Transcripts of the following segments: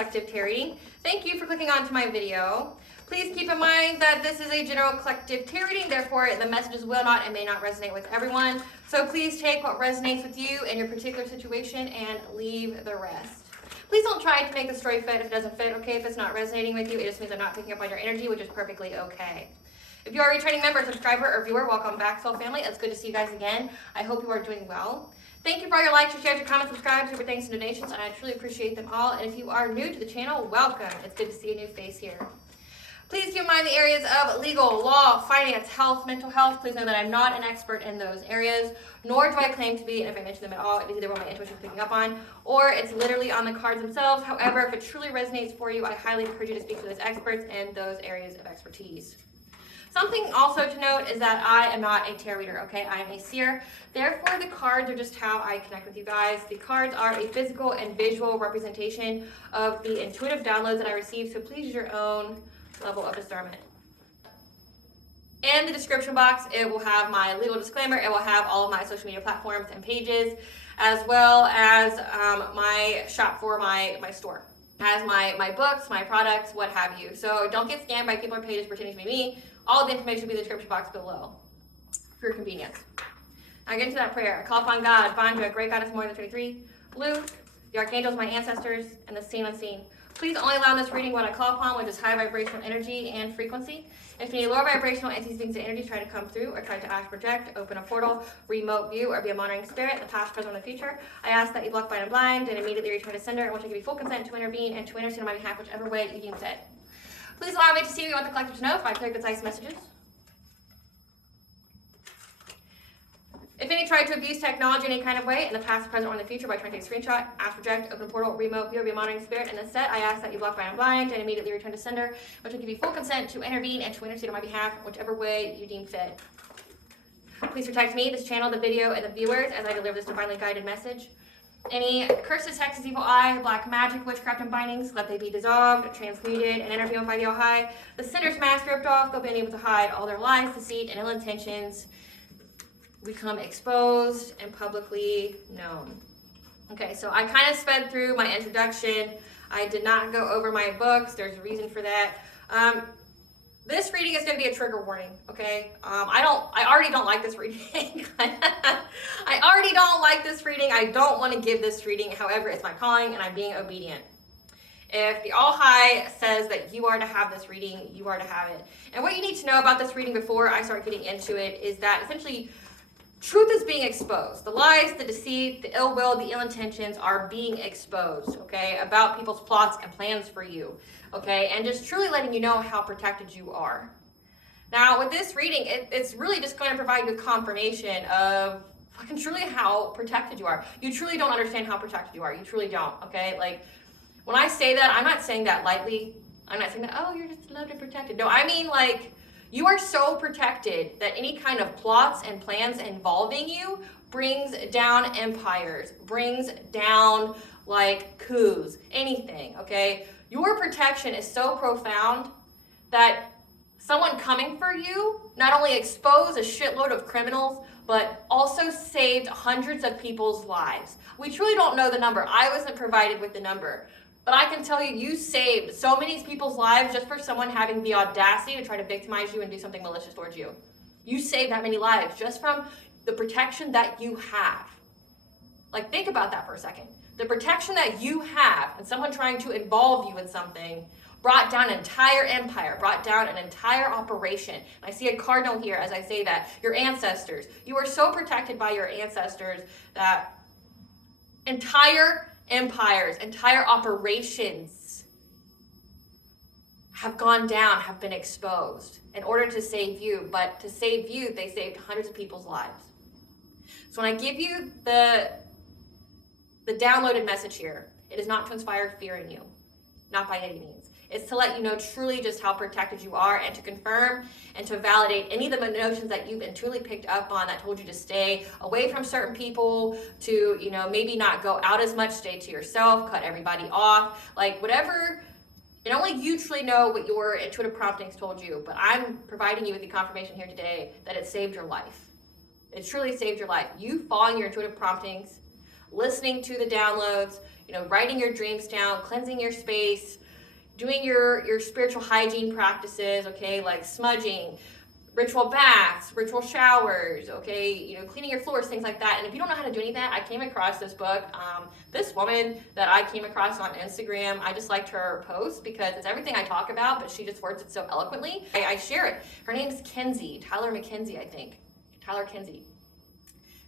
Collective Tarot Reading. Thank you for clicking onto my video. Please keep in mind that this is a general collective tarot reading, therefore the messages will not and may not resonate with everyone. So please take what resonates with you in your particular situation and leave the rest. Please don't try to make the story fit if it doesn't fit, okay? If it's not resonating with you, it just means I'm not picking up on your energy, which is perfectly okay. If you are a returning member, subscriber, or viewer, welcome back, soul family. It's good to see you guys again. I hope you are doing well. Thank you for all your likes, your shares, your comments, subscribes, super thanks, and donations, and I truly appreciate them all. And if you are new to the channel, welcome. It's good to see a new face here. Please keep in mind the areas of legal, law, finance, health, mental health. Please know that I'm not an expert in those areas, nor do I claim to be, and if I mention them at all, it is either what my intuition is picking up on, or it's literally on the cards themselves. However, if it truly resonates for you, I highly encourage you to speak to those experts in those areas of expertise. Something also to note is that I am not a tarot reader, okay? I am a seer. Therefore, the cards are just how I connect with you guys. The cards are a physical and visual representation of the intuitive downloads that I receive, so please use your own level of discernment. In the description box, it will have my legal disclaimer. It will have all of my social media platforms and pages, as well as my shop for my store. It has my books, my products, what have you. So don't get scammed by people or pages pretending to be me. All the information will be in the description box below for your convenience. Now get into that prayer. I call upon God, find you a great goddess more than 33, blue, the archangels, my ancestors, and the seen unseen. Please only allow in this reading what I call upon, which is high vibrational energy and frequency. If any lower vibrational entities, beings, and energies try to come through or try to act, project, open a portal, remote view, or be a monitoring spirit, the past, present, or the future, I ask that you block, bind, and blind, and immediately return to sender, and which I give you full consent to intervene and to intercede on my behalf, whichever way you deem fit. Please allow me to see what you want the collective to know if I clear concise messages. If any tried to abuse technology in any kind of way, in the past, present, or in the future, by trying to take a screenshot, ask, project, open a portal, remote view, or be a monitoring spirit in this set, I ask that you block, bind, and blind, and immediately return to sender, which will give you full consent to intervene and to intercede on my behalf, whichever way you deem fit. Please protect me, this channel, the video, and the viewers as I deliver this divinely guided message. Any curses, hexes, evil eye, black magic, witchcraft, and bindings, let they be dissolved, transmuted, and interviewed by the All-High. The sinner's mask ripped off, go be unable to hide all their lies, deceit, and ill intentions become exposed and publicly known. Okay, so I kind of sped through my introduction. I did not go over my books. There's a reason for that. This reading is going to be a trigger warning, okay? I already don't like this reading. I already don't like this reading. I don't want to give this reading. However, it's my calling and I'm being obedient. If the All-High says that you are to have this reading, you are to have it. And what you need to know about this reading before I start getting into it is that essentially truth is being exposed. The lies, the deceit, the ill will, the ill intentions are being exposed, okay, about people's plots and plans for you, okay, and just truly letting you know how protected you are. Now, with this reading, it's really just going to provide you confirmation of fucking truly how protected you are. You truly don't understand how protected you are. You truly don't, okay? Like, when I say that, I'm not saying that lightly. I'm not saying that, oh, you're just loved and protected. No, I mean, like, you are so protected that any kind of plots and plans involving you brings down empires, brings down like coups, anything, okay? Your protection is so profound that someone coming for you not only exposed a shitload of criminals, but also saved hundreds of people's lives. We truly don't know the number. I wasn't provided with the number. But I can tell you, you saved so many people's lives just for someone having the audacity to try to victimize you and do something malicious towards you. You saved that many lives just from the protection that you have. Like, think about that for a second. The protection that you have and someone trying to involve you in something brought down an entire empire, brought down an entire operation. And I see a cardinal here as I say that. Your ancestors. You are so protected by your ancestors that entire empires, entire operations have gone down, have been exposed in order to save you. But to save you, they saved hundreds of people's lives. So when I give you the downloaded message here, it is not to inspire fear in you, not by any means. It's to let you know truly just how protected you are and to confirm and to validate any of the notions that you've truly picked up on that told you to stay away from certain people, to, you know, maybe not go out as much, stay to yourself, cut everybody off, like whatever. And only you truly know what your intuitive promptings told you, but I'm providing you with the confirmation here today that it saved your life. It truly saved your life. You following your intuitive promptings, listening to the downloads, writing your dreams down, cleansing your space, doing your spiritual hygiene practices, okay, like smudging, ritual baths, ritual showers, okay, cleaning your floors, things like that. And if you don't know how to do any of that, I came across this book. This woman that I came across on Instagram, I just liked her post because it's everything I talk about, but she just words it so eloquently. I share it. Her name is Kenzie, Tyler McKenzie, I think. Tyler Kenzie.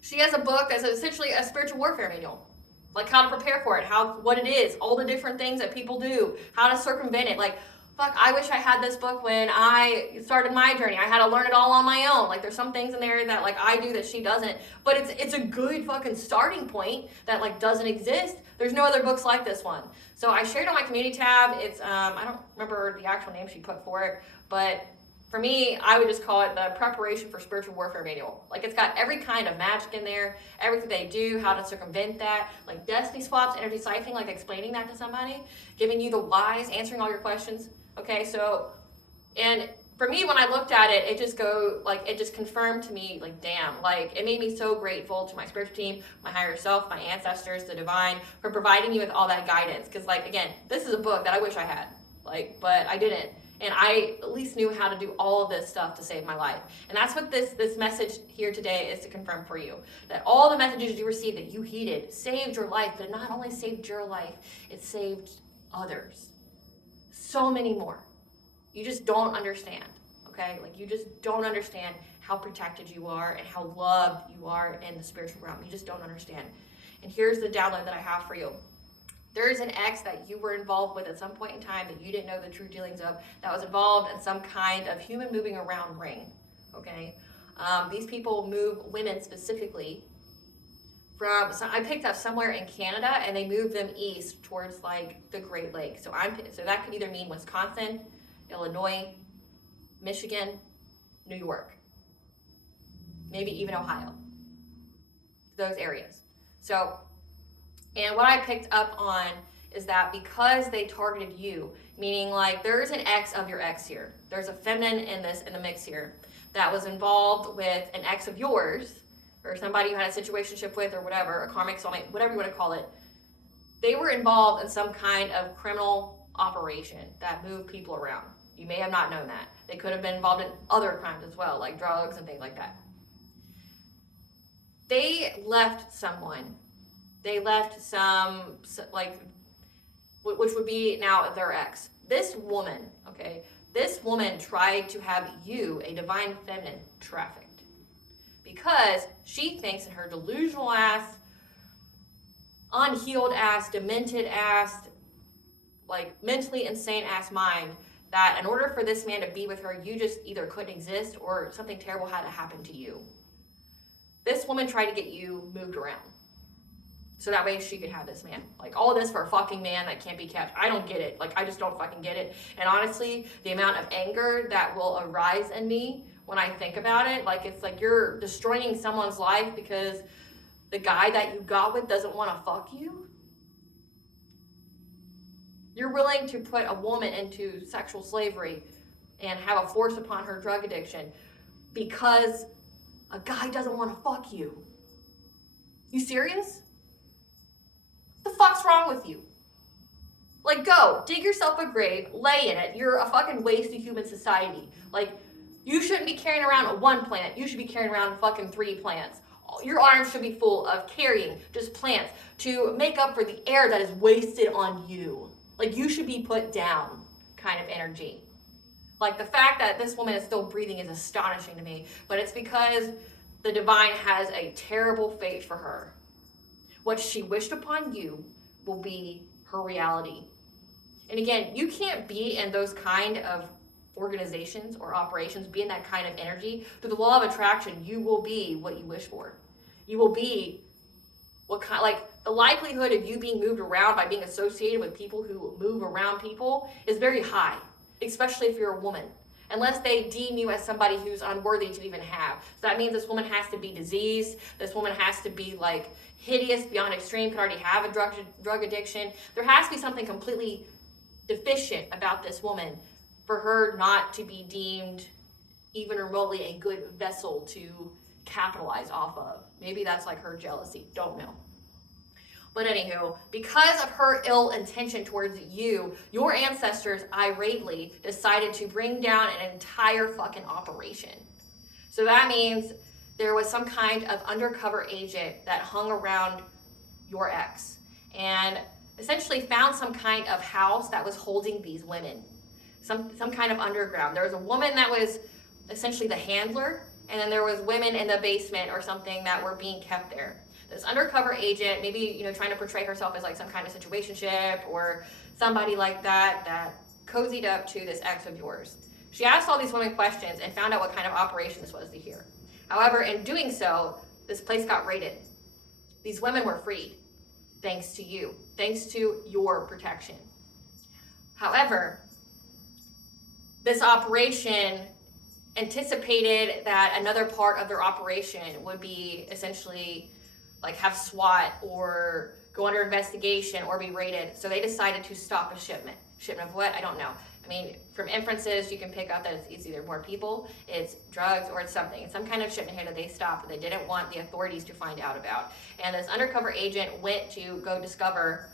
She has a book that's essentially a spiritual warfare manual. Like how to prepare for it, what it is, all the different things that people do, how to circumvent it. Like, fuck, I wish I had this book when I started my journey. I had to learn it all on my own. Like, there's some things in there that, like, I do that she doesn't. But it's a good fucking starting point that, like, doesn't exist. There's no other books like this one. So I shared it on my community tab. It's, I don't remember the actual name she put for it, but for me, I would just call it the Preparation for Spiritual Warfare Manual. Like, it's got every kind of magic in there, everything they do, how to circumvent that, like destiny swaps, energy siphoning, like explaining that to somebody, giving you the whys, answering all your questions. Okay, so, and for me, when I looked at it, it just confirmed to me, like, damn, like, it made me so grateful to my spiritual team, my higher self, my ancestors, the divine, for providing me with all that guidance. Because, like, again, this is a book that I wish I had, like, but I didn't. And I at least knew how to do all of this stuff to save my life. And that's what this message here today is to confirm for you. That all the messages you received that you heeded saved your life, but it not only saved your life, it saved others. So many more. You just don't understand, okay? Like, you just don't understand how protected you are and how loved you are in the spiritual realm. You just don't understand. And here's the download that I have for you. There's an ex that you were involved with at some point in time that you didn't know the true dealings of, that was involved in some kind of human moving around ring, okay? These people move women specifically from, so I picked up somewhere in Canada, and they move them east towards, like, the Great Lakes. So that could either mean Wisconsin, Illinois, Michigan, New York, maybe even Ohio, those areas. So, and what I picked up on is that because they targeted you, meaning, like, there's an ex of your ex here. There's a feminine in the mix here that was involved with an ex of yours, or somebody you had a situationship with, or whatever, a karmic soulmate, whatever you want to call it. They were involved in some kind of criminal operation that moved people around. You may have not known that. They could have been involved in other crimes as well, like drugs and things like that. They left someone. They left some, like, which would be now their ex. This woman, okay, this woman tried to have you, a divine feminine, trafficked. Because she thinks in her delusional ass, unhealed ass, demented ass, like, mentally insane ass mind, that in order for this man to be with her, you just either couldn't exist or something terrible had to happen to you. This woman tried to get you moved around, so that way she could have this man. Like, all this for a fucking man that can't be kept. I don't get it. Like, I just don't fucking get it. And honestly, the amount of anger that will arise in me when I think about it, like, it's like you're destroying someone's life because the guy that you got with doesn't want to fuck you. You're willing to put a woman into sexual slavery and have a force upon her drug addiction because a guy doesn't want to fuck you. You serious? The fuck's wrong with you? Like, go, dig yourself a grave, lay in it. You're a fucking waste of human society. Like, you shouldn't be carrying around one plant. You should be carrying around fucking 3 plants. Your arms should be full of carrying just plants to make up for the air that is wasted on you. Like, you should be put down kind of energy. Like, the fact that this woman is still breathing is astonishing to me, but it's because the divine has a terrible fate for her. What she wished upon you will be her reality. And again, you can't be in those kind of organizations or operations, be in that kind of energy. Through the law of attraction, you will be what you wish for. You will be what kind, like, the likelihood of you being moved around by being associated with people who move around people is very high, especially if you're a woman. Unless they deem you as somebody who's unworthy to even have. So that means this woman has to be diseased. This woman has to be, like, hideous beyond extreme, could already have a drug addiction. There has to be something completely deficient about this woman for her not to be deemed even remotely a good vessel to capitalize off of. Maybe that's like her jealousy, don't know. But anywho, because of her ill intention towards you, your ancestors irately decided to bring down an entire fucking operation. So that means there was some kind of undercover agent that hung around your ex and essentially found some kind of house that was holding these women. Some kind of underground. There was a woman that was essentially the handler, and then there was women in the basement or something that were being kept there. This undercover agent, maybe, trying to portray herself as like some kind of situationship or somebody like that cozied up to this ex of yours. She asked all these women questions and found out what kind of operation this was to hear. However, in doing so, this place got raided. These women were freed, thanks to you, thanks to your protection. However, this operation anticipated that another part of their operation would be essentially like have SWAT or go under investigation or be raided. So they decided to stop a shipment. Shipment of what? I don't know. I mean, from inferences, you can pick up that it's either more people, it's drugs, or it's something. It's some kind of shipment here that they stopped that they didn't want the authorities to find out about. And this undercover agent went to go discover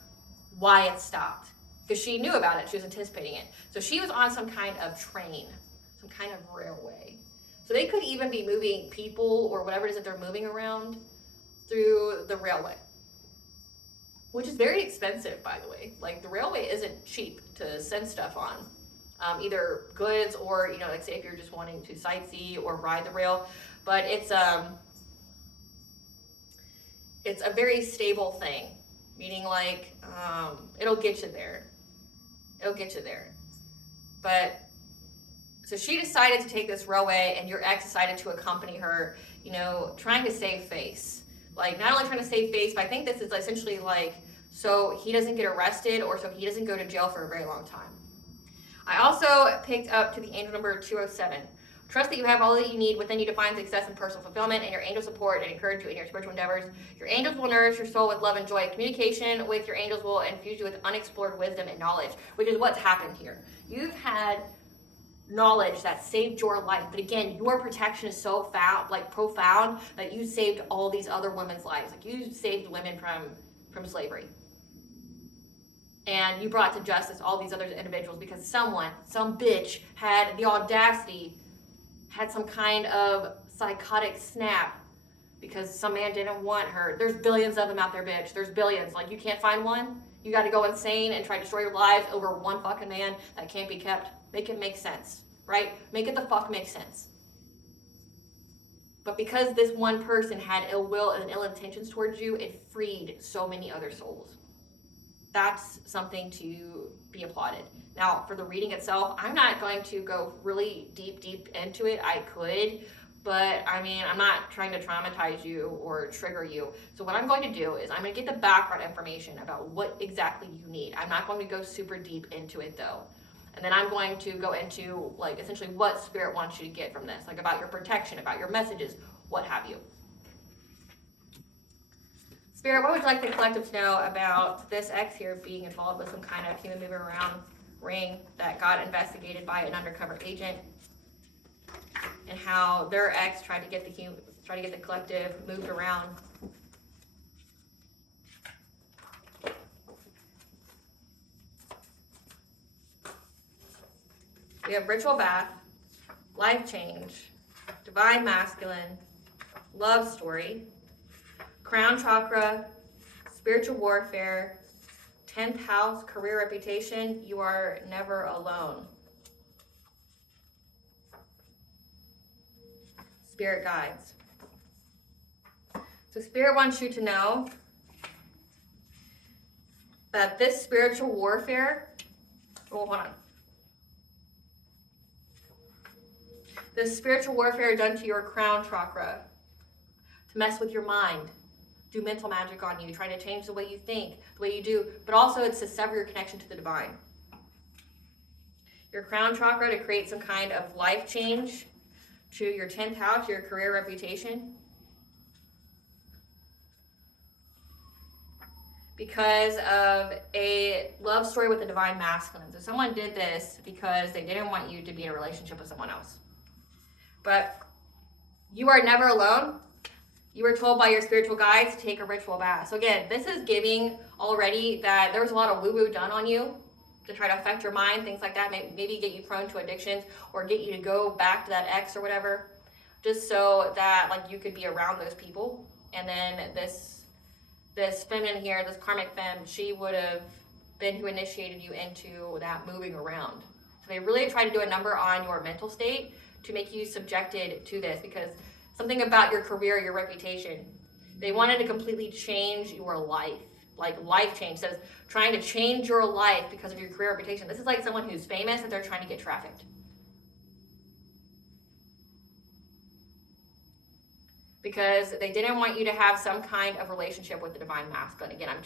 why it stopped. Because she knew about it, she was anticipating it. So she was on some kind of train, some kind of railway. So they could even be moving people or whatever it is that they're moving around through the railway, which is very expensive, by the way. Like, the railway isn't cheap to send stuff on, either goods or, like say if you're just wanting to sightsee or ride the rail. But it's a very stable thing, meaning like it'll get you there. It'll get you there. But so she decided to take this railway, and your ex decided to accompany her, trying to save face. Like, not only trying to save face, but I think this is essentially like so he doesn't get arrested or so he doesn't go to jail for a very long time. I also picked up to the angel number 207. Trust that you have all that you need within you to find success and personal fulfillment, and your angels support and encourage you in your spiritual endeavors. Your angels will nourish your soul with love and joy. Communication with your angels will infuse you with unexplored wisdom and knowledge, which is what's happened here. You've had knowledge that saved your life, but again, your protection is so profound that you saved all these other women's lives. Like, you saved women from slavery, and you brought to justice all these other individuals because some bitch had the audacity, had some kind of psychotic snap because some man didn't want her. There's billions of them out there, bitch. There's billions. Like, you can't find one? You got to go insane and try to destroy your lives over one fucking man that can't be kept. Make it make sense, right? Make it the fuck make sense. But because this one person had ill will and ill intentions towards you, it freed so many other souls. That's something to be applauded. Now, for the reading itself, I'm not going to go really deep into it. I could, but I mean, I'm not trying to traumatize you or trigger you. So what I'm going to do is I'm going to get the background information about what exactly you need. I'm not going to go super deep into it though. And then I'm going to go into like essentially what spirit wants you to get from this, like about your protection, about your messages, what have you. Spirit, what would you like the collective to know about this ex here being involved with some kind of human moving around ring that got investigated by an undercover agent, and how their ex tried to get the collective moved around? We have ritual bath, life change, divine masculine, love story, crown chakra, spiritual warfare, 10th house, career reputation. You are never alone. Spirit guides. So Spirit wants you to know that this spiritual warfare, hold on. This spiritual warfare done to your crown chakra, to mess with your mind, do mental magic on you, trying to change the way you think, the way you do, but also it's to sever your connection to the divine. Your crown chakra to create some kind of life change to your 10th house, your career reputation. Because of a love story with a divine masculine. So someone did this because they didn't want you to be in a relationship with someone else. But you are never alone. You were told by your spiritual guides to take a ritual bath. So again, this is giving already that there was a lot of woo-woo done on you to try to affect your mind, things like that, maybe get you prone to addictions or get you to go back to that ex or whatever, just so that like you could be around those people. And then this feminine here, this karmic femme, she would have been who initiated you into that moving around. So they really try to do a number on your mental state to make you subjected to this, because something about your career, your reputation, they wanted to completely change your life. Like life change. Says trying to change your life because of your career reputation. This is like someone who's famous and they're trying to get trafficked. Because they didn't want you to have some kind of relationship with the divine masculine. Again, I'm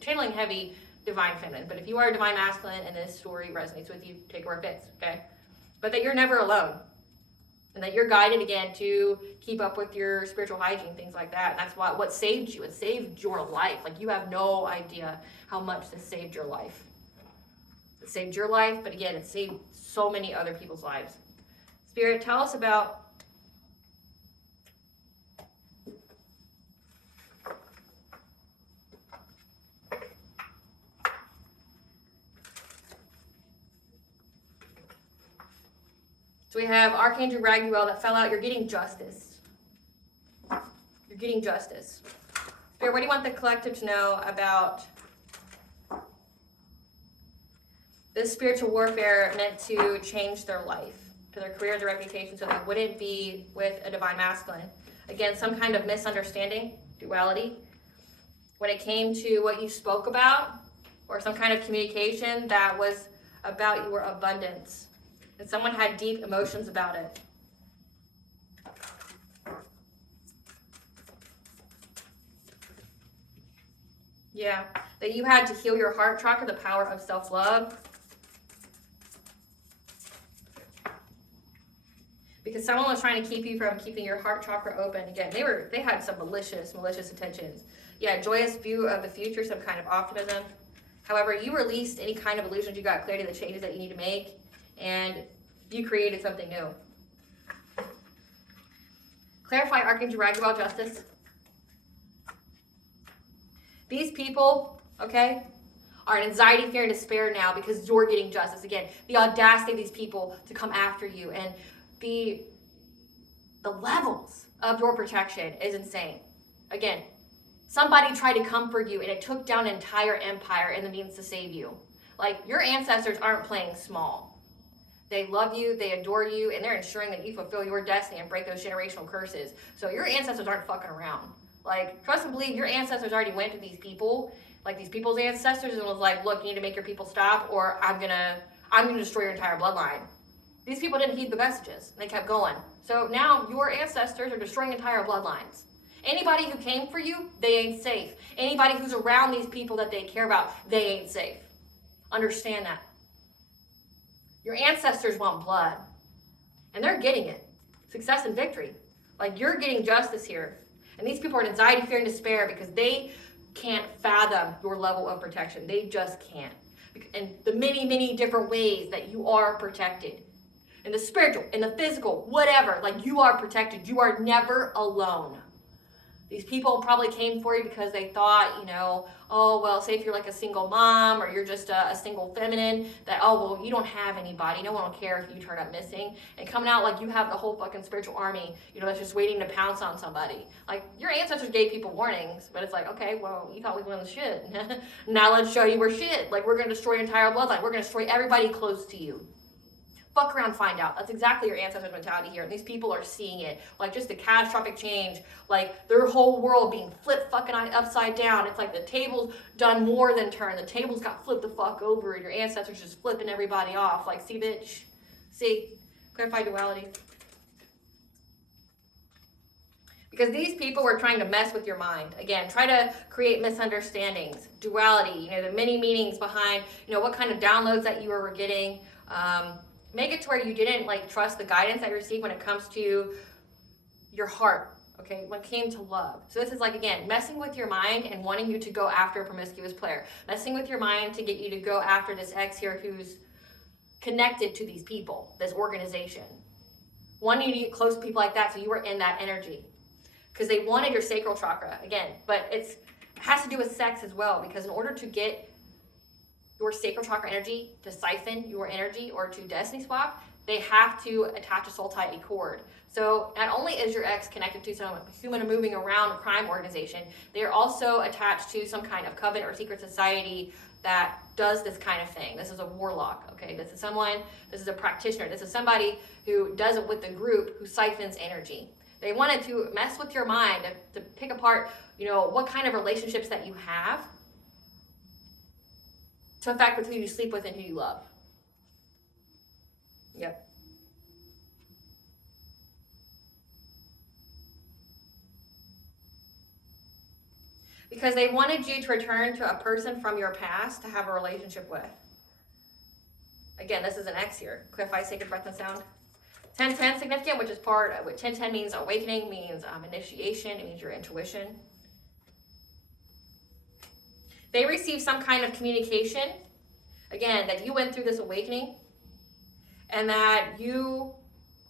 channeling heavy divine feminine, but if you are a divine masculine and this story resonates with you, take it where it fits, okay? But that you're never alone. And that you're guided, again, to keep up with your spiritual hygiene, things like that. And that's what saved you. It saved your life. Like, you have no idea how much this saved your life. It saved your life, but again, it saved so many other people's lives. Spirit, tell us about So we have Archangel Raguel that fell out. You're getting justice. You're getting justice. Spirit, what do you want the collective to know about this spiritual warfare meant to change their life, to their career, their reputation, so they wouldn't be with a divine masculine? Again, some kind of misunderstanding, duality, when it came to what you spoke about, or some kind of communication that was about your abundance. And someone had deep emotions about it. Yeah, that you had to heal your heart chakra, the power of self-love. Because someone was trying to keep you from keeping your heart chakra open. Again, they had some malicious intentions. Yeah, joyous view of the future, some kind of optimism. However, you released any kind of illusions. You got clarity of the changes that you need to make. And you created something new. Clarify Archangel Raguel justice. These people, okay, are in anxiety, fear, and despair now because you're getting justice. Again, the audacity of these people to come after you and the levels of your protection is insane. Again, somebody tried to comfort you and it took down an entire empire in the means to save you. Like, your ancestors aren't playing small. They love you, they adore you, and they're ensuring that you fulfill your destiny and break those generational curses. So your ancestors aren't fucking around. Like, trust and believe, your ancestors already went to these people, like these people's ancestors, and was like, look, you need to make your people stop, or I'm gonna destroy your entire bloodline. These people didn't heed the messages. They kept going. So now your ancestors are destroying entire bloodlines. Anybody who came for you, they ain't safe. Anybody who's around these people that they care about, they ain't safe. Understand that. Your ancestors want blood, and they're getting it. Success and victory. Like, you're getting justice here. And these people are in anxiety, fear, and despair because they can't fathom your level of protection. They just can't. And the many, many different ways that you are protected. In the spiritual, in the physical, whatever. Like, you are protected. You are never alone. These people probably came for you because they thought, oh, well, say if you're like a single mom or you're just a single feminine, that, oh, well, you don't have anybody. No one will care if you turn up missing. And coming out like you have the whole fucking spiritual army, that's just waiting to pounce on somebody. Like, your ancestors gave people warnings, but it's like, okay, well, you thought we were the shit. Now let's show you we're shit. Like, we're going to destroy your entire bloodline. We're going to destroy everybody close to you. Fuck around, find out. That's exactly your ancestors' mentality here. And these people are seeing it. Like, just the catastrophic change. Like, their whole world being flipped fucking upside down. It's like the table's done more than turn. The table's got flipped the fuck over. And your ancestors just flipping everybody off. Like, see, bitch? See? Clarify duality. Because these people were trying to mess with your mind. Again, try to create misunderstandings. Duality. The many meanings behind, what kind of downloads that you were getting. Make it to where you didn't trust the guidance that you received when it comes to your heart, okay, when it came to love. So this is again, messing with your mind and wanting you to go after a promiscuous player. Messing with your mind to get you to go after this ex here who's connected to these people, this organization. Wanting you to get close to people like that so you were in that energy. because they wanted your sacral chakra, again, but it has to do with sex as well, because in order to get your sacral chakra energy to siphon your energy or to destiny swap, they have to attach a soul tie, a cord. So not only is your ex connected to some human moving around crime organization, they are also attached to some kind of coven or secret society that does this kind of thing. This is a warlock, okay? This is a practitioner. This is somebody who does it with the group, who siphons energy. They wanted to mess with your mind, to pick apart, what kind of relationships that you have, to affect with who you sleep with and who you love. Yep. Because they wanted you to return to a person from your past to have a relationship with. Again, this is an X here. Clarify, sacred breath and sound. 10-10 significant, which is part of what 10-10 means. Awakening means initiation. It means your intuition. They receive some kind of communication, again, that you went through this awakening and that you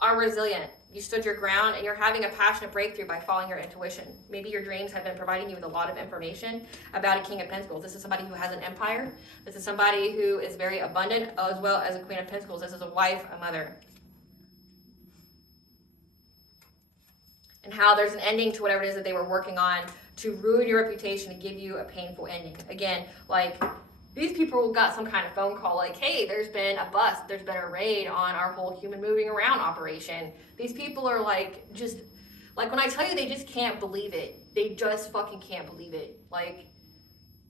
are resilient. You stood your ground and you're having a passionate breakthrough by following your intuition. Maybe your dreams have been providing you with a lot of information about a King of Pentacles. This is somebody who has an empire. This is somebody who is very abundant, as well as a Queen of Pentacles. This is a wife, a mother. And how there's an ending to whatever it is that they were working on to ruin your reputation and give you a painful ending. Again, like, these people got some kind of phone call like, hey, there's been a bust, there's been a raid on our whole human moving around operation. These people are like, just, like, when I tell you, they just can't believe it. They just fucking can't believe it. Like,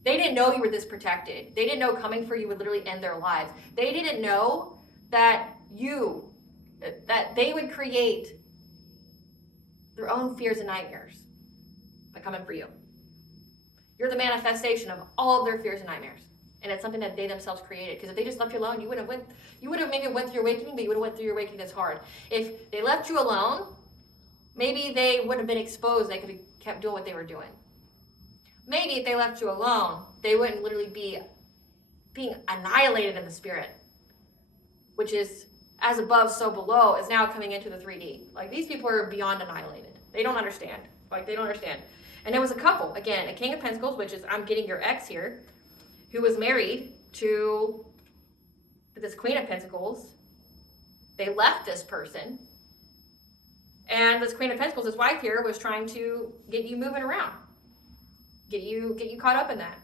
they didn't know you were this protected. They didn't know coming for you would literally end their lives. They didn't know that they would create their own fears and nightmares by coming for you. You're the manifestation of all of their fears and nightmares. And it's something that they themselves created. Because if they just left you alone, you would have maybe went through your awakening, but you would have went through your awakening that's hard. If they left you alone, maybe they wouldn't have been exposed. They could have kept doing what they were doing. Maybe if they left you alone, they wouldn't literally be being annihilated in the spirit, which is as above, so below, is now coming into the 3D. Like, these people are beyond annihilated. They don't understand. They don't understand. And there was a couple, again, a King of Pentacles, which is, I'm getting your ex here, who was married to this Queen of Pentacles. They left this person. And this Queen of Pentacles, his wife here, was trying to get you moving around. Get you caught up in that.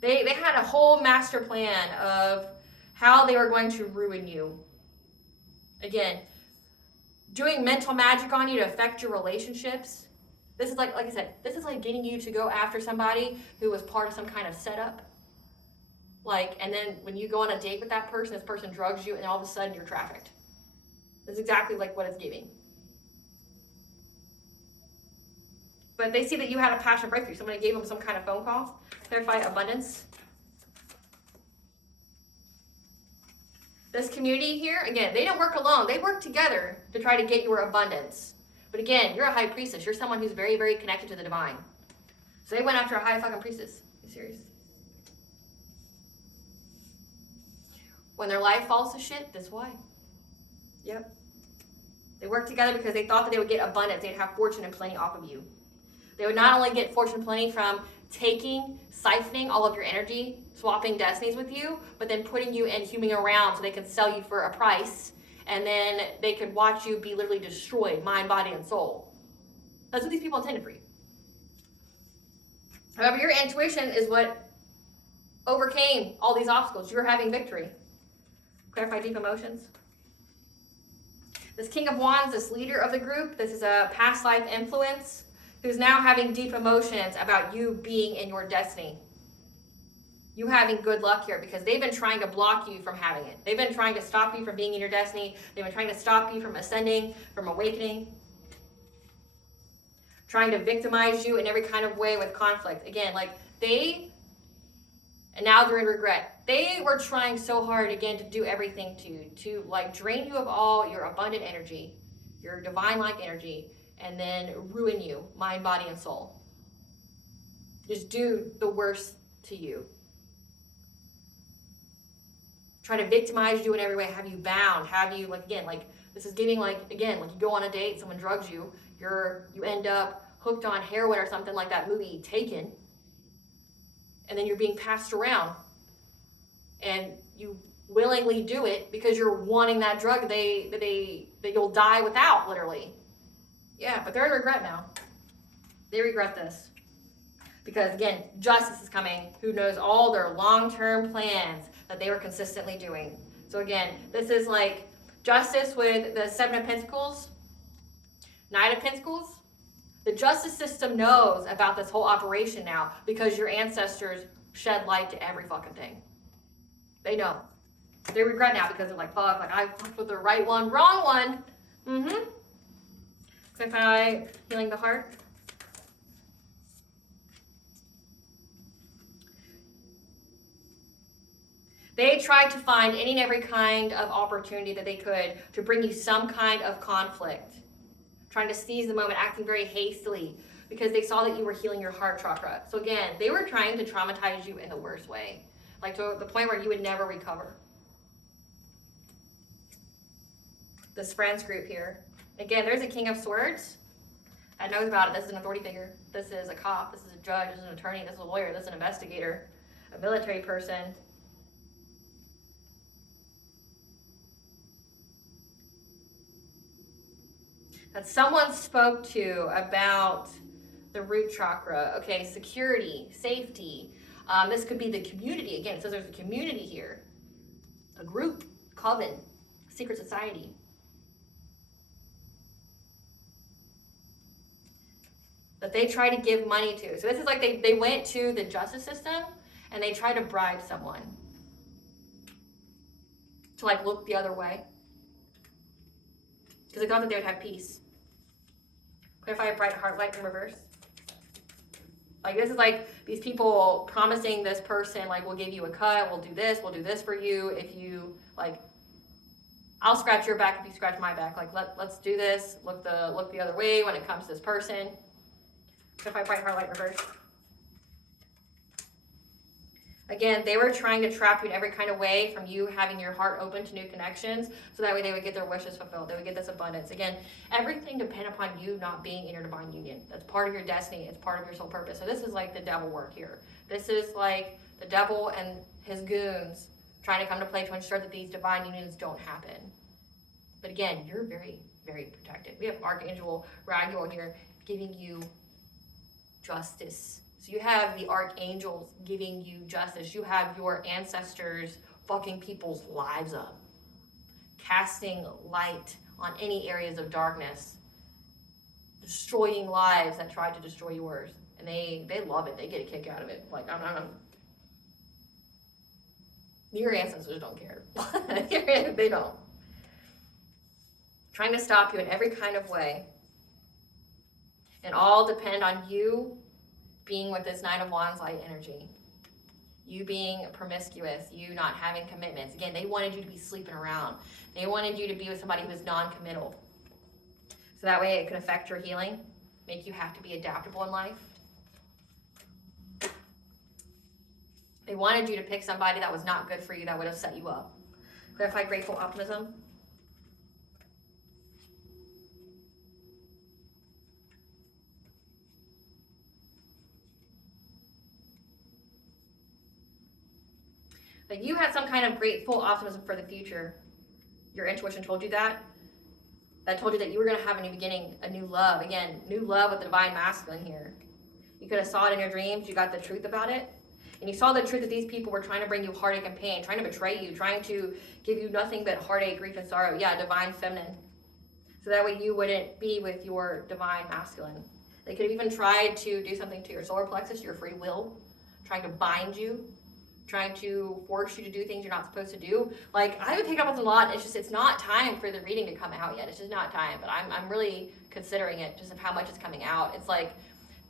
They had a whole master plan of how they were going to ruin you. Again, doing mental magic on you to affect your relationships. This is like I said, this is like getting you to go after somebody who was part of some kind of setup. And then when you go on a date with that person, this person drugs you, and all of a sudden you're trafficked. That's exactly like what it's giving. But they see that you had a passion breakthrough. Somebody gave them some kind of phone call. Clarify abundance. This community here, again, they don't work alone. They work together to try to get your abundance. But again, you're a high priestess. You're someone who's very, very connected to the divine. So they went after a high fucking priestess. Are you serious? When their life falls to shit, that's why. Yep. They worked together because they thought that they would get abundance. They'd have fortune and plenty off of you. They would not only get fortune and plenty from siphoning all of your energy, swapping destinies with you, but then putting you in humming around so they could sell you for a price, and then they could watch you be literally destroyed, mind, body, and soul. That's what these people intended for you. However, your intuition is what overcame all these obstacles. You're having victory. Clarify deep emotions. This King of Wands, this leader of the group, this is a past life influence who's now having deep emotions about you being in your destiny. You having good luck here because they've been trying to block you from having it. They've been trying to stop you from being in your destiny. They've been trying to stop you from ascending, from awakening. Trying to victimize you in every kind of way with conflict. Again, and now they're in regret. They were trying so hard, again, to do everything to drain you of all your abundant energy, your divine-like energy, and then ruin you, mind, body, and soul. Just do the worst to you. Try to victimize you in every way, have you bound, have you, this is giving, you go on a date, someone drugs you, you end up hooked on heroin or something like that movie Taken, and then you're being passed around, and you willingly do it because you're wanting that drug that you'll die without, literally. Yeah, but they're in regret now. They regret this. Because again, justice is coming. Who knows all their long-term plans that they were consistently doing. So again, this is like justice with the Seven of Pentacles, Knight of Pentacles. The justice system knows about this whole operation now because your ancestors shed light to every fucking thing. They know. They regret now because they're like, fuck, like I fucked with the right one, wrong one. Clarify healing the heart. They tried to find any and every kind of opportunity that they could to bring you some kind of conflict. Trying to seize the moment, acting very hastily because they saw that you were healing your heart chakra. So again, they were trying to traumatize you in the worst way. Like to the point where you would never recover. This friends group here. Again, there's a King of Swords that knows about it. This is an authority figure. This is a cop. This is a judge. This is an attorney. This is a lawyer. This is an investigator. A military person. That someone spoke to about the root chakra. Okay, security, safety. This could be the community. Again, it says there's a community here. A group, coven, secret society. That they try to give money to. So this is like they went to the justice system and they tried to bribe someone to like look the other way. Because they thought that they would have peace. Clarify bright heart light in reverse. Like this is like these people promising this person, like we'll give you a cut, we'll do this for you if you like. I'll scratch your back if you scratch my back. Like let's do this. Look the other way when it comes to this person. Clarify bright heart light in reverse. Again, they were trying to trap you in every kind of way from you having your heart open to new connections, so that way they would get their wishes fulfilled. They would get this abundance. Again, everything depends upon you not being in your divine union. That's part of your destiny. It's part of your soul purpose. So this is like the devil work here. This is like the devil and his goons trying to come to play to ensure that these divine unions don't happen. But again, you're very, very protected. We have Archangel Raguel here giving you justice. So you have the archangels giving you justice. You have your ancestors fucking people's lives up, casting light on any areas of darkness, destroying lives that tried to destroy yours. And they love it. They get a kick out of it. Like, your ancestors don't care. They don't. Trying to stop you in every kind of way. And all depend on you being with this Nine of Wands light energy. You being promiscuous, you not having commitments. Again, they wanted you to be sleeping around. They wanted you to be with somebody who was non-committal. So that way it could affect your healing, make you have to be adaptable in life. They wanted you to pick somebody that was not good for you, that would have set you up. Clarify grateful optimism. Like you had some kind of grateful optimism for the future. Your intuition told you that. That told you that you were going to have a new beginning, a new love. Again, new love with the divine masculine here. You could have saw it in your dreams. You got the truth about it. And you saw the truth that these people were trying to bring you heartache and pain, trying to betray you, trying to give you nothing but heartache, grief, and sorrow. Yeah, divine feminine. So that way you wouldn't be with your divine masculine. They could have even tried to do something to your solar plexus, your free will, trying to bind you, trying to force you to do things you're not supposed to do. Like, I would pick up on a lot. It's not time for the reading to come out yet. It's just not time. But I'm really considering it just of how much is coming out. It's like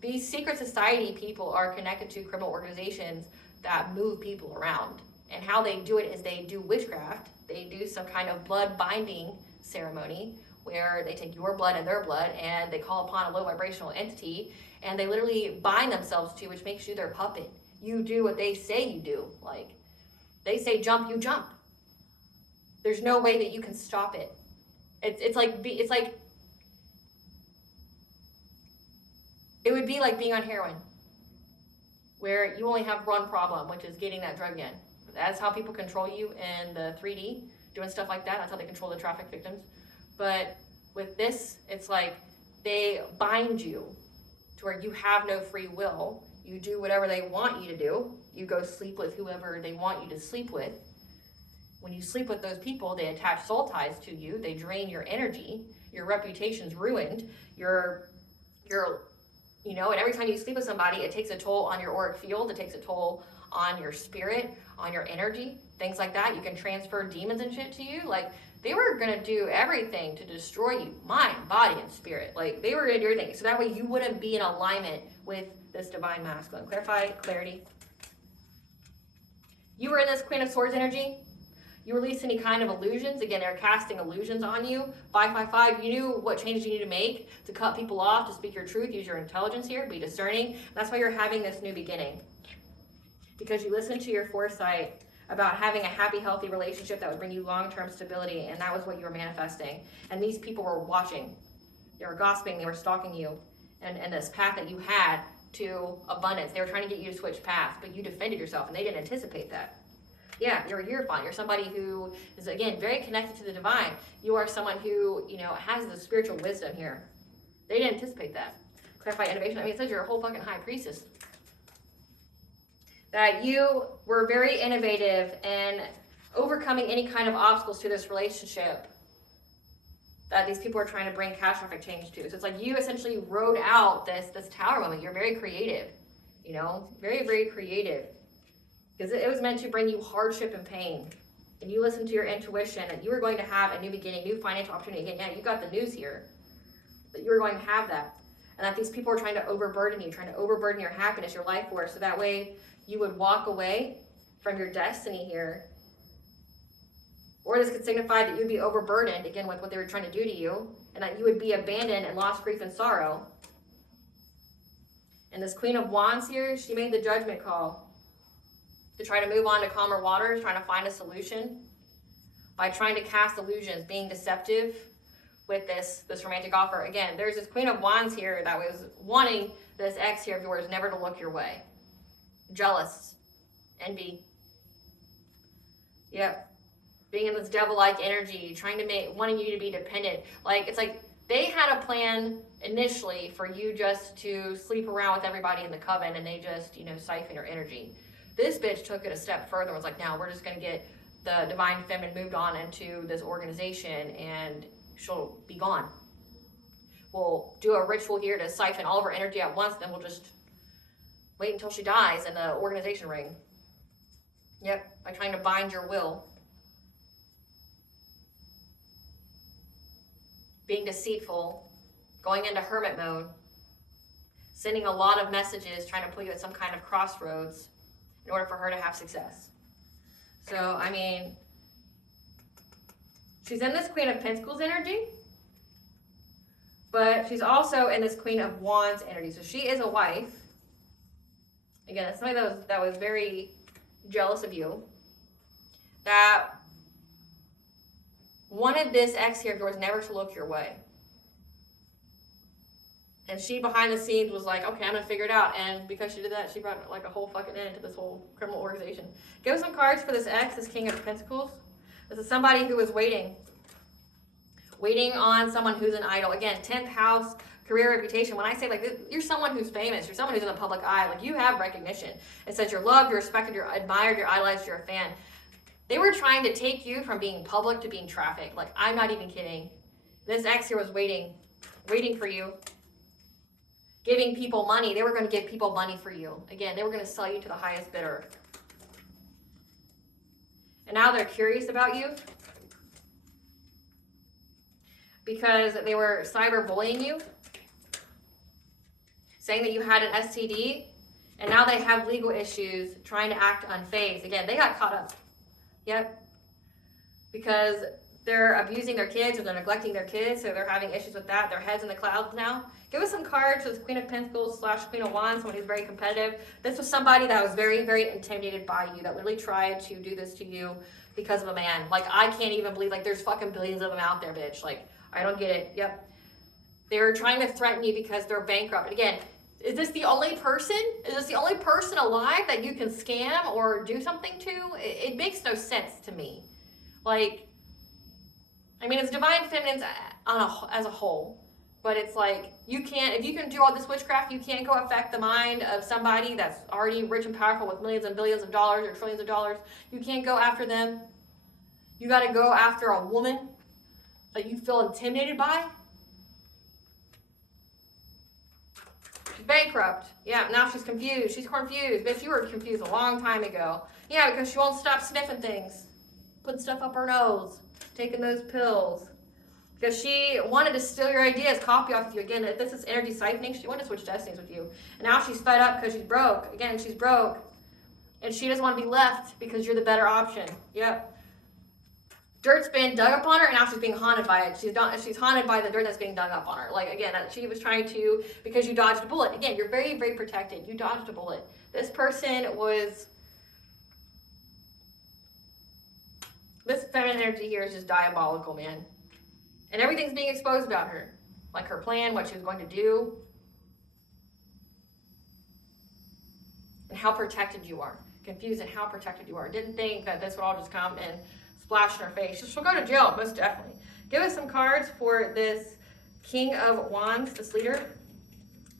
these secret society people are connected to criminal organizations that move people around. And how they do it is they do witchcraft. They do some kind of blood binding ceremony where they take your blood and their blood and they call upon a low vibrational entity and they literally bind themselves to, which makes you their puppet. You do what they say you do. Like, they say jump, you jump. There's no way that you can stop it. It's like It would be like being on heroin, where you only have one problem, which is getting that drug in. That's how people control you in the 3D, doing stuff like that. That's how they control the traffic victims. But with this, it's like they bind you to where you have no free will. You do whatever they want you to do. You go sleep with whoever they want you to sleep with. When you sleep with those people, they attach soul ties to you. They drain your energy. Your reputation's ruined. You're you know, and every time you sleep with somebody, it takes a toll on your auric field. It takes a toll on your spirit, on your energy, things like that. You can transfer demons and shit to you. Like, they were going to do everything to destroy you, mind, body, and spirit. Like, they were going to do everything. So that way you wouldn't be in alignment with this divine masculine. Clarify, clarity. You were in this Queen of Swords energy. You release any kind of illusions. Again, they're casting illusions on you. 555, you knew what changes you need to make to cut people off, to speak your truth, use your intelligence here, be discerning. That's why you're having this new beginning. Because you listened to your foresight about having a happy, healthy relationship that would bring you long-term stability, and that was what you were manifesting. And these people were watching. They were gossiping, they were stalking you, and this path that you had to abundance. They were trying to get you to switch paths, but you defended yourself, and they didn't anticipate that. Yeah, you're a Hierophant. You're somebody who is, again, very connected to the divine. You are someone who, you know, has the spiritual wisdom here. They didn't anticipate that. Clarify innovation. I mean, it says you're a whole fucking high priestess. That you were very innovative and overcoming any kind of obstacles to this relationship that these people are trying to bring catastrophic change to. So it's like you essentially rode out this tower moment. You're very creative, you know, very, very creative. Because it was meant to bring you hardship and pain. And you listened to your intuition that you were going to have a new beginning, new financial opportunity. Again, yeah, you got the news here. That you were going to have that. And that these people are trying to overburden you, trying to overburden your happiness, your life force. So that way you would walk away from your destiny here. Or this could signify that you'd be overburdened, again, with what they were trying to do to you. And that you would be abandoned and lost grief and sorrow. And this Queen of Wands here, she made the judgment call. To try to move on to calmer waters, trying to find a solution by trying to cast illusions, being deceptive with this romantic offer. Again, there's this Queen of Wands here that was wanting this ex here of yours never to look your way. Jealous, envy. Yep. Being in this devil-like energy, wanting you to be dependent. Like, it's like they had a plan initially for you just to sleep around with everybody in the coven, and they just, you know, siphon your energy. This bitch took it a step further and was like, now we're just going to get the divine feminine moved on into this organization and she'll be gone. We'll do a ritual here to siphon all of her energy at once, then we'll just wait until she dies in the organization ring. Yep, by trying to bind your will. Being deceitful, going into hermit mode, sending a lot of messages, trying to put you at some kind of crossroads in order for her to have success. So, I mean, she's in this Queen of Pentacles energy, but she's also in this Queen of Wands energy. So she is a wife. Again, it's somebody that was very jealous of you, that wanted this ex here of yours never to look your way. And she, behind the scenes, was like, okay, I'm going to figure it out. And because she did that, she brought like a whole fucking end to this whole criminal organization. Give us some cards for this ex, this King of Pentacles. This is somebody who is waiting on someone who's an idol. Again, 10th house, career, reputation. When I say, like, you're someone who's famous, you're someone who's in the public eye, like, you have recognition. It says you're loved, you're respected, you're admired, you're idolized, you're a fan. They were trying to take you from being public to being trafficked. Like, I'm not even kidding. This ex here was waiting for you. Giving people money. They were going to give people money for you. Again, they were going to sell you to the highest bidder. And now they're curious about you because they were cyberbullying you, saying that you had an STD, and now they have legal issues trying to act unfazed. Again, they got caught up. Yep. Because they're abusing their kids or they're neglecting their kids, so they're having issues with that. Their head's in the clouds now. Give us some cards for this Queen of Pentacles / Queen of Wands, someone who's very competitive. This was somebody that was very, very intimidated by you, that literally tried to do this to you because of a man. Like, I can't even believe, like, there's fucking billions of them out there, bitch. Like, I don't get it. Yep. They're trying to threaten you because they're bankrupt. Again, Is this the only person? Is this the only person alive that you can scam or do something to? It makes no sense to me. Like, I mean, it's divine feminines as a whole, but it's like, you can't, if you can do all this witchcraft, you can't go affect the mind of somebody that's already rich and powerful with millions and billions of dollars or trillions of dollars. You can't go after them. You got to go after a woman that you feel intimidated by. She's bankrupt. Yeah, now she's confused. She's confused. Bitch, you were confused a long time ago. Yeah, because she won't stop sniffing things. Putting stuff up her nose. Taking those pills. Because she wanted to steal your ideas, copy off of you. Again, this is energy siphoning. She wanted to switch destinies with you. And now she's fed up because she's broke. Again, she's broke. And she doesn't want to be left because you're the better option. Yep. Dirt's been dug up on her, and now she's being haunted by it. She's haunted by the dirt that's being dug up on her. Like, again, she was trying to, because you dodged a bullet. Again, you're very, very protected. You dodged a bullet. This person was, this feminine energy here is just diabolical, man. And everything's being exposed about her. Like her plan, what she was going to do. And how protected you are. Confused at how protected you are. Didn't think that this would all just come and splash in her face. She'll go to jail, most definitely. Give us some cards for this King of Wands, this leader.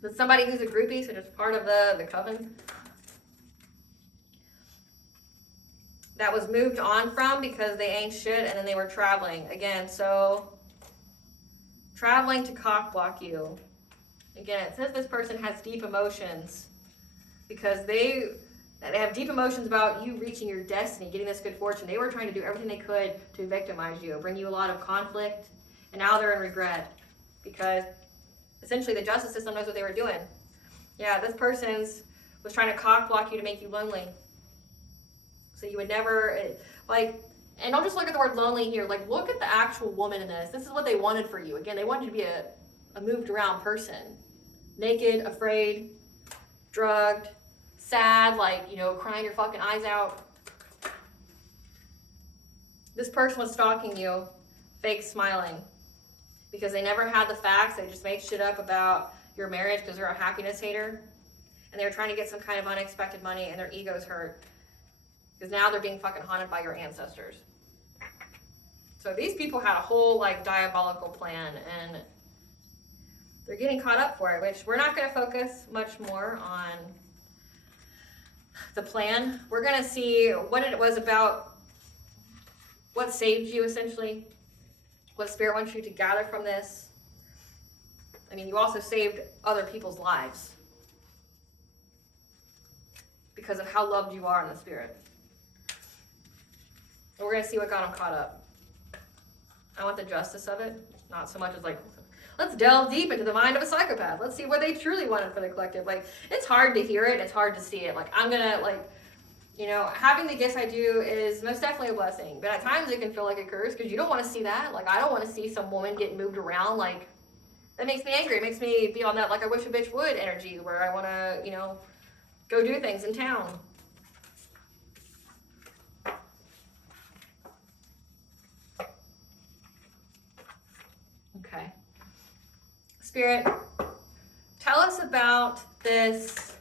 That's somebody who's a groupie, so just part of the coven. That was moved on from because they ain't shit, and then they were traveling. Again, so traveling to cock block you. Again, it says this person has deep emotions because they have deep emotions about you reaching your destiny, getting this good fortune. They were trying to do everything they could to victimize you, bring you a lot of conflict, and now they're in regret because essentially the justice system knows what they were doing. Yeah, this person's was trying to cock block you to make you lonely. So you would never, like, and don't just look at the word lonely here. Like, look at the actual woman in this. This is what they wanted for you. Again, they wanted you to be a moved around person. Naked, afraid, drugged, sad, like, you know, crying your fucking eyes out. This person was stalking you, fake smiling, because they never had the facts. They just made shit up about your marriage because they're a happiness hater. And they were trying to get some kind of unexpected money, and their ego's hurt. Because now they're being fucking haunted by your ancestors. So these people had a whole, like, diabolical plan, and they're getting caught up for it, which we're not going to focus much more on the plan. We're going to see what it was about, what saved you, essentially, what Spirit wants you to gather from this. I mean, you also saved other people's lives because of how loved you are in the Spirit. And we're going to see what got them caught up. I want the justice of it, not so much as like, let's delve deep into the mind of a psychopath. Let's see what they truly wanted for the collective. Like, it's hard to hear it, and it's hard to see it. Like, I'm going to, like, you know, having the gifts I do is most definitely a blessing. But at times it can feel like a curse because you don't want to see that. Like, I don't want to see some woman get moved around. Like, that makes me angry. It makes me be on that, like, I wish a bitch would energy where I want to, you know, go do things in town. Okay. Spirit, tell us about this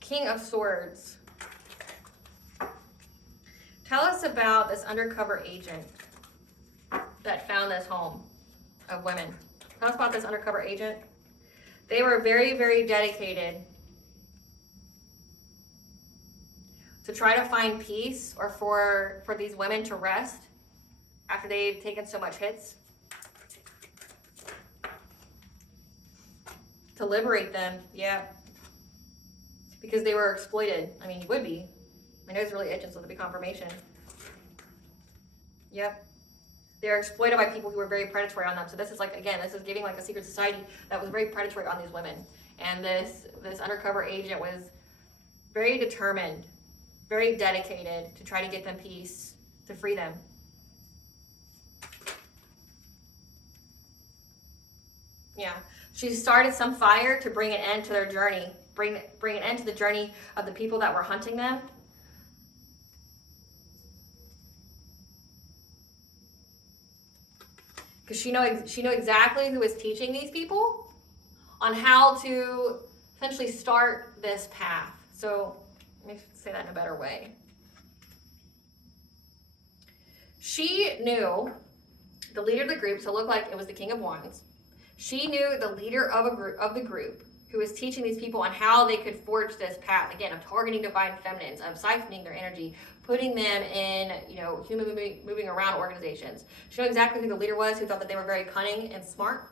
King of Swords. Tell us about this undercover agent that found this home of women. Tell us about this undercover agent. They were very, very dedicated to try to find peace or for these women to rest after they've taken so much hits. To liberate them, yeah. Because they were exploited. I mean, you would be. My nose really itches, so it'll be confirmation. Yep. They're exploited by people who were very predatory on them. So this is like, again, this is giving like a secret society that was very predatory on these women. And this undercover agent was very determined, very dedicated to try to get them peace, to free them. Yeah. She started some fire to bring an end to their journey, bring an end to the journey of the people that were hunting them. Because she knew exactly who was teaching these people on how to essentially start this path. So let me say that in a better way. She knew the leader of the group, so it looked like it was the King of Wands. She knew the leader of the group who was teaching these people on how they could forge this path, again, of targeting divine feminines, of siphoning their energy, putting them in, human moving around organizations. She knew exactly who the leader was, who thought that they were very cunning and smart.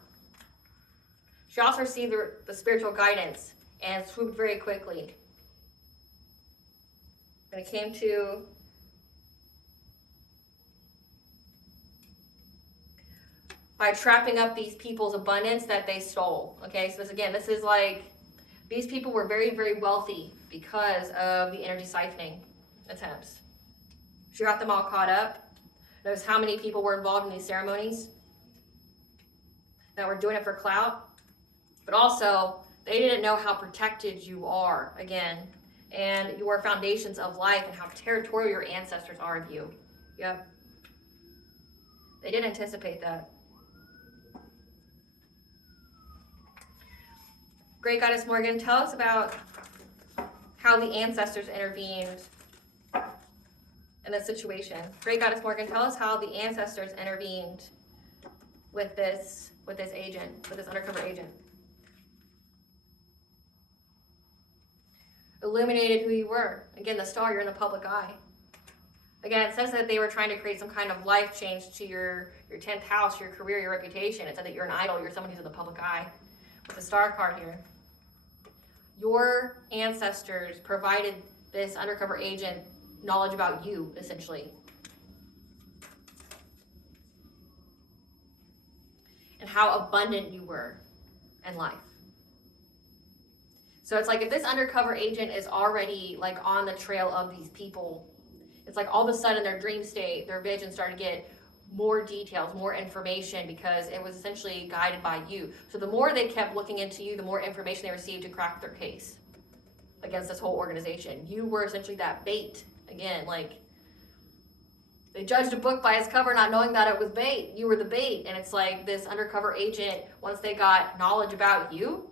She also received the spiritual guidance and swooped very quickly. When it came to by trapping up these people's abundance that they stole. Okay, so this is like, these people were very, very wealthy because of the energy siphoning attempts. She got them all caught up. Notice how many people were involved in these ceremonies that were doing it for clout. But also, they didn't know how protected you are, again, and your foundations of life and how territorial your ancestors are of you. Yep. They didn't anticipate that. Great Goddess Morgan, tell us about how the ancestors intervened in this situation. Great Goddess Morgan, tell us how the ancestors intervened with this agent, with this undercover agent. Illuminated who you were. Again, the star, you're in the public eye. Again, it says that they were trying to create some kind of life change to your 10th house, your career, your reputation. It said that you're an idol, you're someone who's in the public eye. With the star card here. Your ancestors provided this undercover agent knowledge about you, essentially. And how abundant you were in life. So it's like if this undercover agent is already like on the trail of these people, it's like all of a sudden their dream state, their vision started to get more details, more information, because it was essentially guided by you. So the more they kept looking into you, the more information they received to crack their case against this whole organization. You were essentially that bait. Again, like they judged a book by its cover not knowing that it was bait. You were the bait. And it's like this undercover agent, once they got knowledge about you,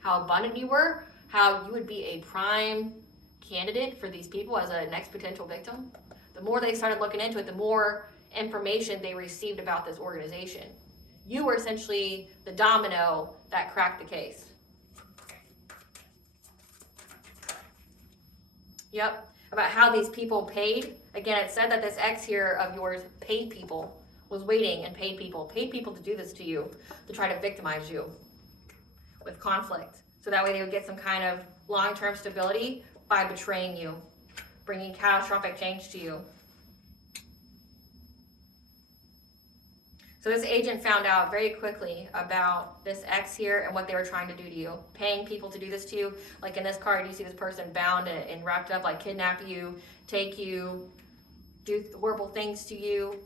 how abundant you were, how you would be a prime candidate for these people as a next potential victim, the more they started looking into it, the more information they received about this organization. You were essentially the domino that cracked the case. Yep, about how these people paid. Again, it said that this ex here of yours paid people, was waiting and paid people to do this to you, to try to victimize you with conflict. So that way they would get some kind of long-term stability by betraying you, bringing catastrophic change to you. So this agent found out very quickly about this ex here and what they were trying to do to you, paying people to do this to you. Like in this card, you see this person bound and wrapped up, like kidnap you, take you, do horrible things to you.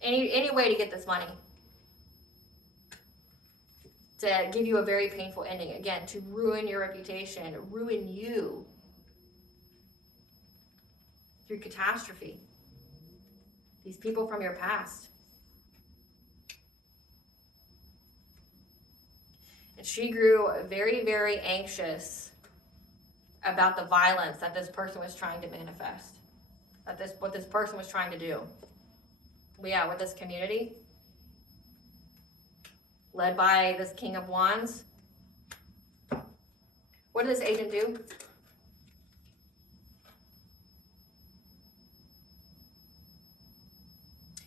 Any way to get this money. To give you a very painful ending. Again, to ruin your reputation, ruin you through catastrophe. These people from your past. And she grew very, very anxious about the violence that this person was trying to manifest. What this person was trying to do. But yeah, with this community, led by this King of Wands. What did this agent do?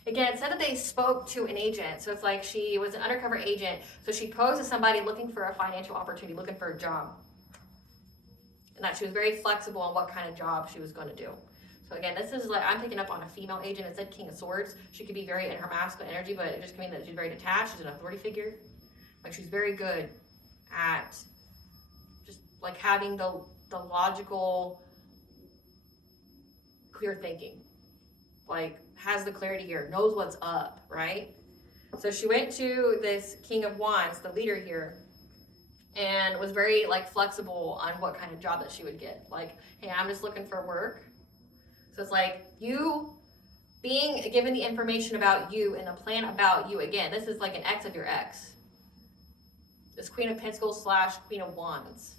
Again, it said that they spoke to an agent. So it's like she was an undercover agent. So she posed as somebody looking for a financial opportunity, looking for a job. And that she was very flexible on what kind of job she was going to do. So again, this is like, I'm picking up on a female agent. It said King of Swords. She could be very in her masculine energy, but it just could mean that she's very detached. She's an authority figure. Like she's very good at just like having the logical, clear thinking. Like has the clarity here, knows what's up, right? So she went to this King of Wands, the leader here, and was very like flexible on what kind of job that she would get. Like, hey, I'm just looking for work. So it's like you being given the information about you and the plan about you. Again, this is like an ex of your ex. This Queen of Pentacles / Queen of Wands.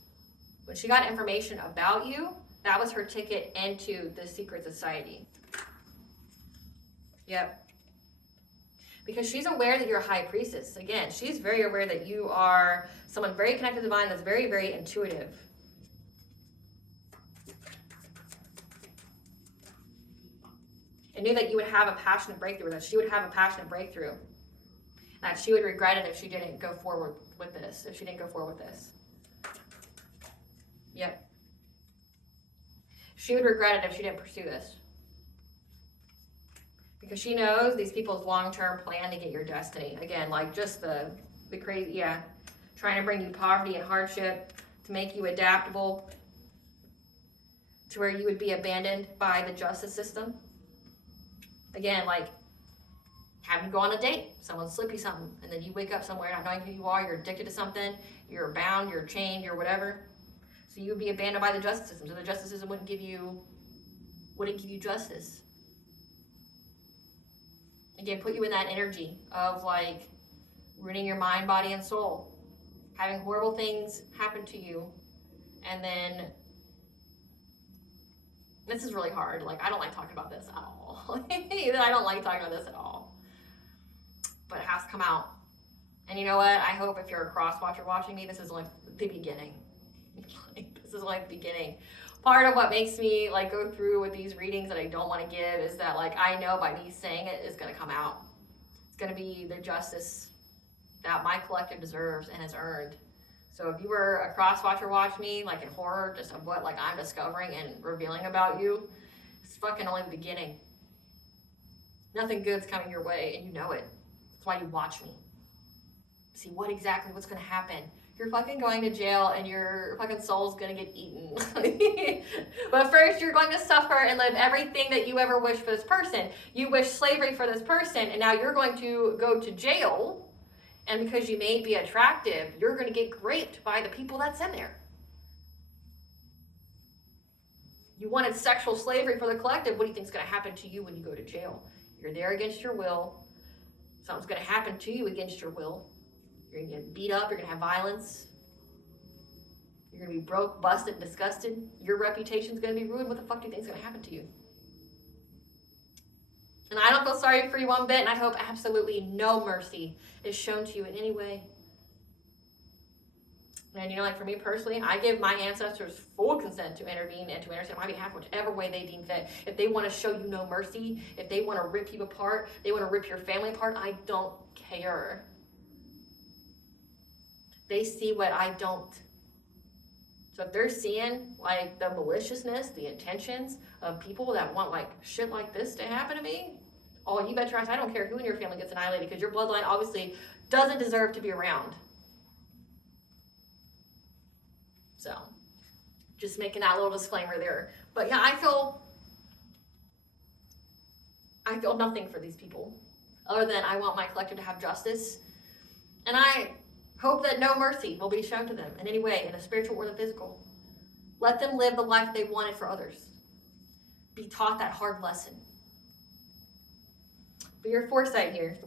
When she got information about you, that was her ticket into the secret society. Yep. Because she's aware that you're a high priestess. Again, she's very aware that you are someone very connected to the divine, that's very, very intuitive. And knew that you would have a passionate breakthrough, that she would have a passionate breakthrough. That she would regret it if she didn't go forward with this, Yep. She would regret it if she didn't pursue this. Because she knows these people's long-term plan to get your destiny. Again, like just the crazy, yeah. Trying to bring you poverty and hardship, to make you adaptable, to where you would be abandoned by the justice system. Again, like having to go on a date, someone slip you something, and then you wake up somewhere not knowing who you are, you're addicted to something, you're bound, you're chained, you're whatever. So you would be abandoned by the justice system. So the justice system wouldn't give you justice. Again, put you in that energy of like ruining your mind, body, and soul, having horrible things happen to you, and then this is really hard. Like, I don't like talking about this at all. I don't like talking about this at all. But it has to come out. And you know what? I hope if you're a cross-watcher watching me, this is like the beginning. This is like the beginning. Part of what makes me like go through with these readings that I don't want to give is that like I know by me saying it is going to come out. It's going to be the justice that my collective deserves and has earned. So if you were a cross-watcher watch me, like in horror, just of what like I'm discovering and revealing about you, it's fucking only the beginning. Nothing good's coming your way, and you know it. That's why you watch me. See what's going to happen. You're fucking going to jail, and your fucking soul's going to get eaten. But first, you're going to suffer and live everything that you ever wished for this person. You wish slavery for this person, and now you're going to go to jail. And because you may be attractive, you're going to get raped by the people that's in there. You wanted sexual slavery for the collective. What do you think is going to happen to you when you go to jail? You're there against your will. Something's going to happen to you against your will. You're going to get beat up. You're going to have violence. You're going to be broke, busted, disgusted. Your reputation's going to be ruined. What the fuck do you think is going to happen to you? And I don't feel sorry for you one bit, and I hope absolutely no mercy is shown to you in any way. And you know, like for me personally, I give my ancestors full consent to intervene and to intercede on my behalf, whichever way they deem fit. If they want to show you no mercy, if they want to rip you apart, they want to rip your family apart, I don't care. They see what I don't. So if they're seeing like the maliciousness, the intentions of people that want like shit like this to happen to me, oh, you bet your ass I don't care who in your family gets annihilated, because your bloodline obviously doesn't deserve to be around. So, just making that little disclaimer there. But yeah, I feel nothing for these people, other than I want my collective to have justice. And I hope that no mercy will be shown to them in any way, in the spiritual or the physical. Let them live the life they wanted for others. Be taught that hard lesson. But your foresight here,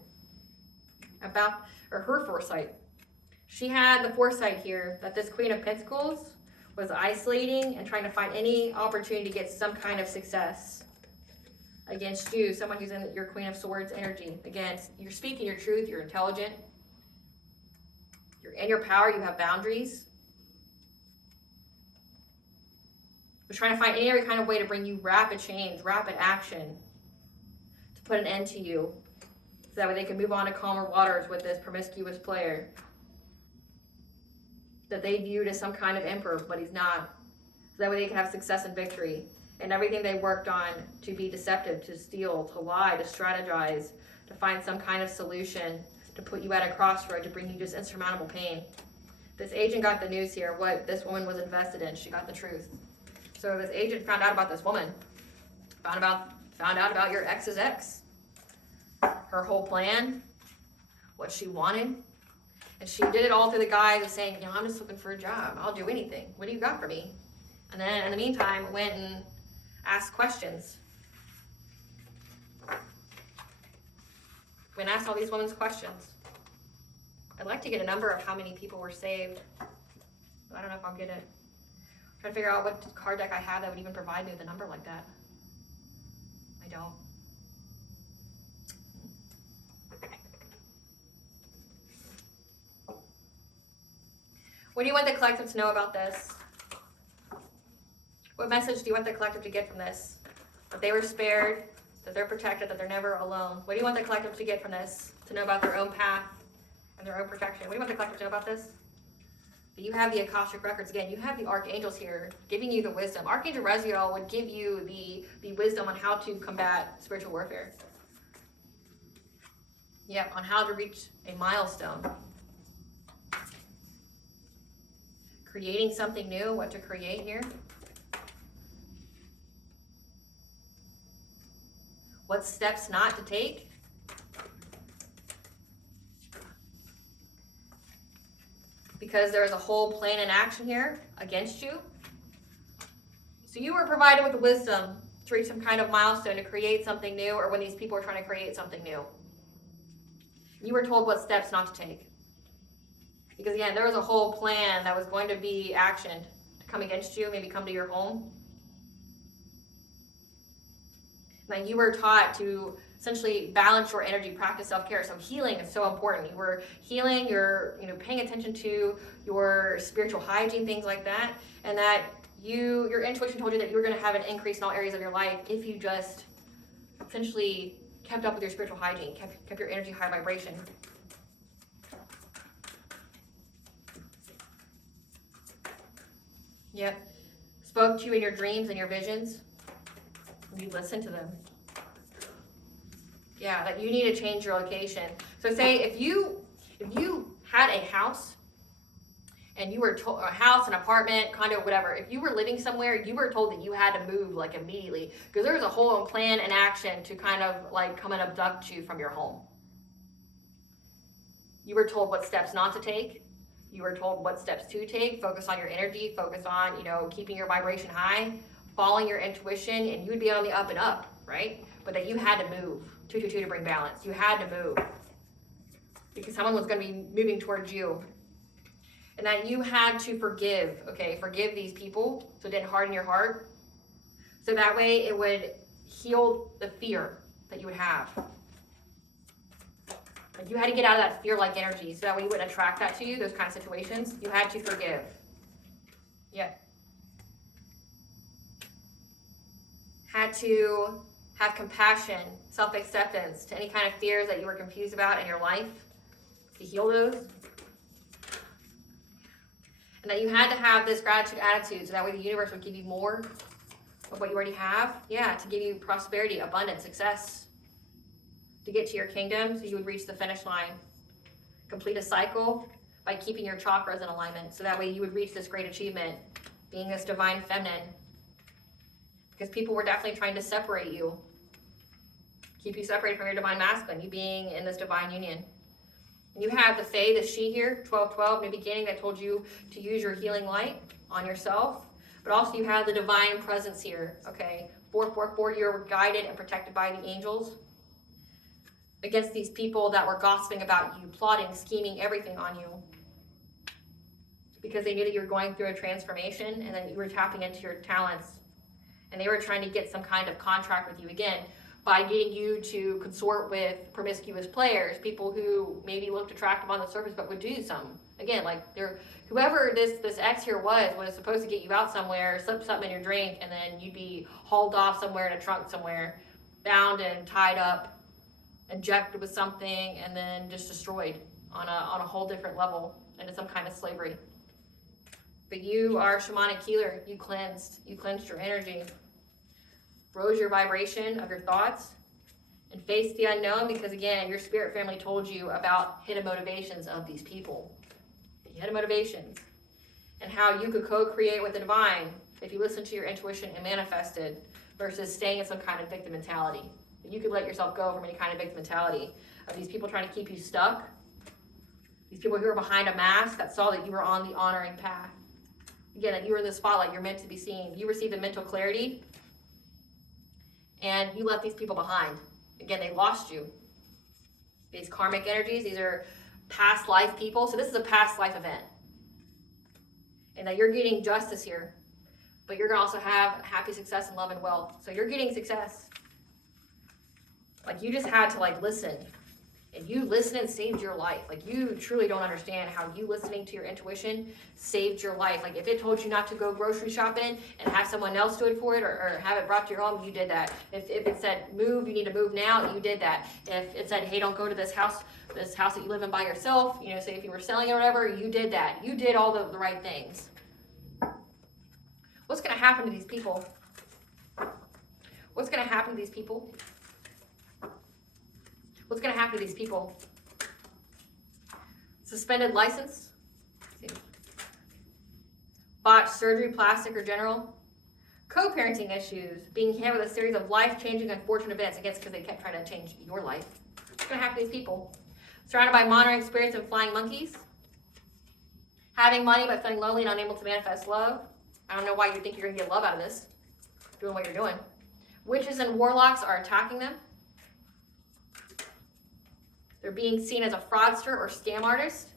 her foresight, she had the foresight here that this Queen of Pentacles was isolating and trying to find any opportunity to get some kind of success against you, someone who's in your Queen of Swords energy. Again, you're speaking your truth, you're intelligent, you're in your power, you have boundaries. We're trying to find any other kind of way to bring you rapid change, rapid action, to put an end to you, so that way they can move on to calmer waters with this promiscuous player that they viewed as some kind of emperor, but he's not. So that way they can have success and victory. And everything they worked on to be deceptive, to steal, to lie, to strategize, to find some kind of solution, to put you at a crossroad, to bring you just insurmountable pain. This agent got the news here, what this woman was invested in. She got the truth. So this agent found out about this woman, found out about your ex's ex, her whole plan, what she wanted. And she did it all through the guise of saying, you know, I'm just looking for a job. I'll do anything. What do you got for me? And then in the meantime, went and asked questions. Went and asked all these women's questions. I'd like to get a number of how many people were saved. But I don't know if I'll get it. I'm trying to figure out what card deck I have that would even provide me with a number like that. I don't. What do you want the collective to know about this? What message do you want the collective to get from this? That they were spared, that they're protected, that they're never alone. What do you want the collective to get from this? To know about their own path and their own protection. What do you want the collective to know about this? That you have the Akashic records. Again, you have the archangels here giving you the wisdom. Archangel Raziel would give you the wisdom on how to combat spiritual warfare. Yep, on how to reach a milestone. Creating something new, what to create here. What steps not to take. Because there is a whole plan in action here against you. So you were provided with the wisdom to reach some kind of milestone, to create something new, or when these people are trying to create something new. You were told what steps not to take. Because again, there was a whole plan that was going to be actioned to come against you, maybe come to your home. Now you were taught to essentially balance your energy, practice self-care. So healing is so important. You were healing, you're paying attention to your spiritual hygiene, things like that, and that your intuition told you that you were going to have an increase in all areas of your life if you just essentially kept up with your spiritual hygiene, kept your energy high vibration. Yep. Spoke to you in your dreams and your visions. You listened to them. Yeah, that you need to change your location. So say if you had a house and you were told, a house, an apartment, condo, whatever, if you were living somewhere, you were told that you had to move like immediately because there was a whole plan and action to kind of like come and abduct you from your home. You were told what steps not to take. You were told what steps to take. Focus on your energy, focus on, keeping your vibration high, following your intuition, and you would be on the up and up, right? But that you had to move, 222 to bring balance. You had to move because someone was going to be moving towards you. And that you had to forgive, okay? Forgive these people so it didn't harden your heart. So that way it would heal the fear that you would have. Like you had to get out of that fear-like energy so that way you wouldn't attract that to you, those kind of situations. You had to forgive. Yeah. Had to have compassion, self-acceptance to any kind of fears that you were confused about in your life, to heal those. And that you had to have this gratitude attitude so that way the universe would give you more of what you already have. Yeah, to give you prosperity, abundance, success. To get to your kingdom so you would reach the finish line. Complete a cycle by keeping your chakras in alignment so that way you would reach this great achievement, being this divine feminine. Because people were definitely trying to separate you. Keep you separated from your divine masculine, you being in this divine union. And you have the Fae, the she here, 1212, new beginning, that told you to use your healing light on yourself. But also you have the divine presence here, okay? 444, you're guided and protected by the angels against these people that were gossiping about you, plotting, scheming, everything on you. Because they knew that you were going through a transformation and that you were tapping into your talents. And they were trying to get some kind of contract with you again by getting you to consort with promiscuous players, people who maybe looked attractive on the surface but would do some. Again, like whoever this ex here was supposed to get you out somewhere, slip something in your drink, and then you'd be hauled off somewhere in a trunk somewhere, bound and tied up, injected with something, and then just destroyed on a whole different level into some kind of slavery. But you are a shamanic healer. You cleansed your energy, rose your vibration of your thoughts, and faced the unknown because, again, your spirit family told you about hidden motivations of these people. Hidden motivations. And how you could co-create with the divine if you listened to your intuition and manifested versus staying in some kind of victim mentality. You could let yourself go from any kind of victim mentality of these people trying to keep you stuck. These people who are behind a mask that saw that you were on the honoring path. Again, that you were in the spotlight, you're meant to be seen. You received the mental clarity and you left these people behind. Again, they lost you. These karmic energies, these are past life people. So this is a past life event. And that you're getting justice here. But you're going to also have happy success and love and wealth. So you're getting success. Like, you just had to, like, listen. And you listening saved your life. Like, you truly don't understand how you listening to your intuition saved your life. Like, if it told you not to go grocery shopping and have someone else do it for it, or have it brought to your home, you did that. If it said, move, you need to move now, you did that. If it said, hey, don't go to this house that you live in by yourself, you know, say if you were selling it or whatever, you did that. You did all the right things. What's going to happen to these people? What's going to happen to these people? What's going to happen to these people? Suspended license, botched surgery, plastic or general, co-parenting issues, being hit with a series of life-changing, unfortunate events, against because they kept trying to change your life. What's going to happen to these people? Surrounded by monitoring spirits and flying monkeys, having money but feeling lonely and unable to manifest love. I don't know why you think you're going to get love out of this, doing what you're doing. Witches and warlocks are attacking them. They're being seen as a fraudster or scam artist.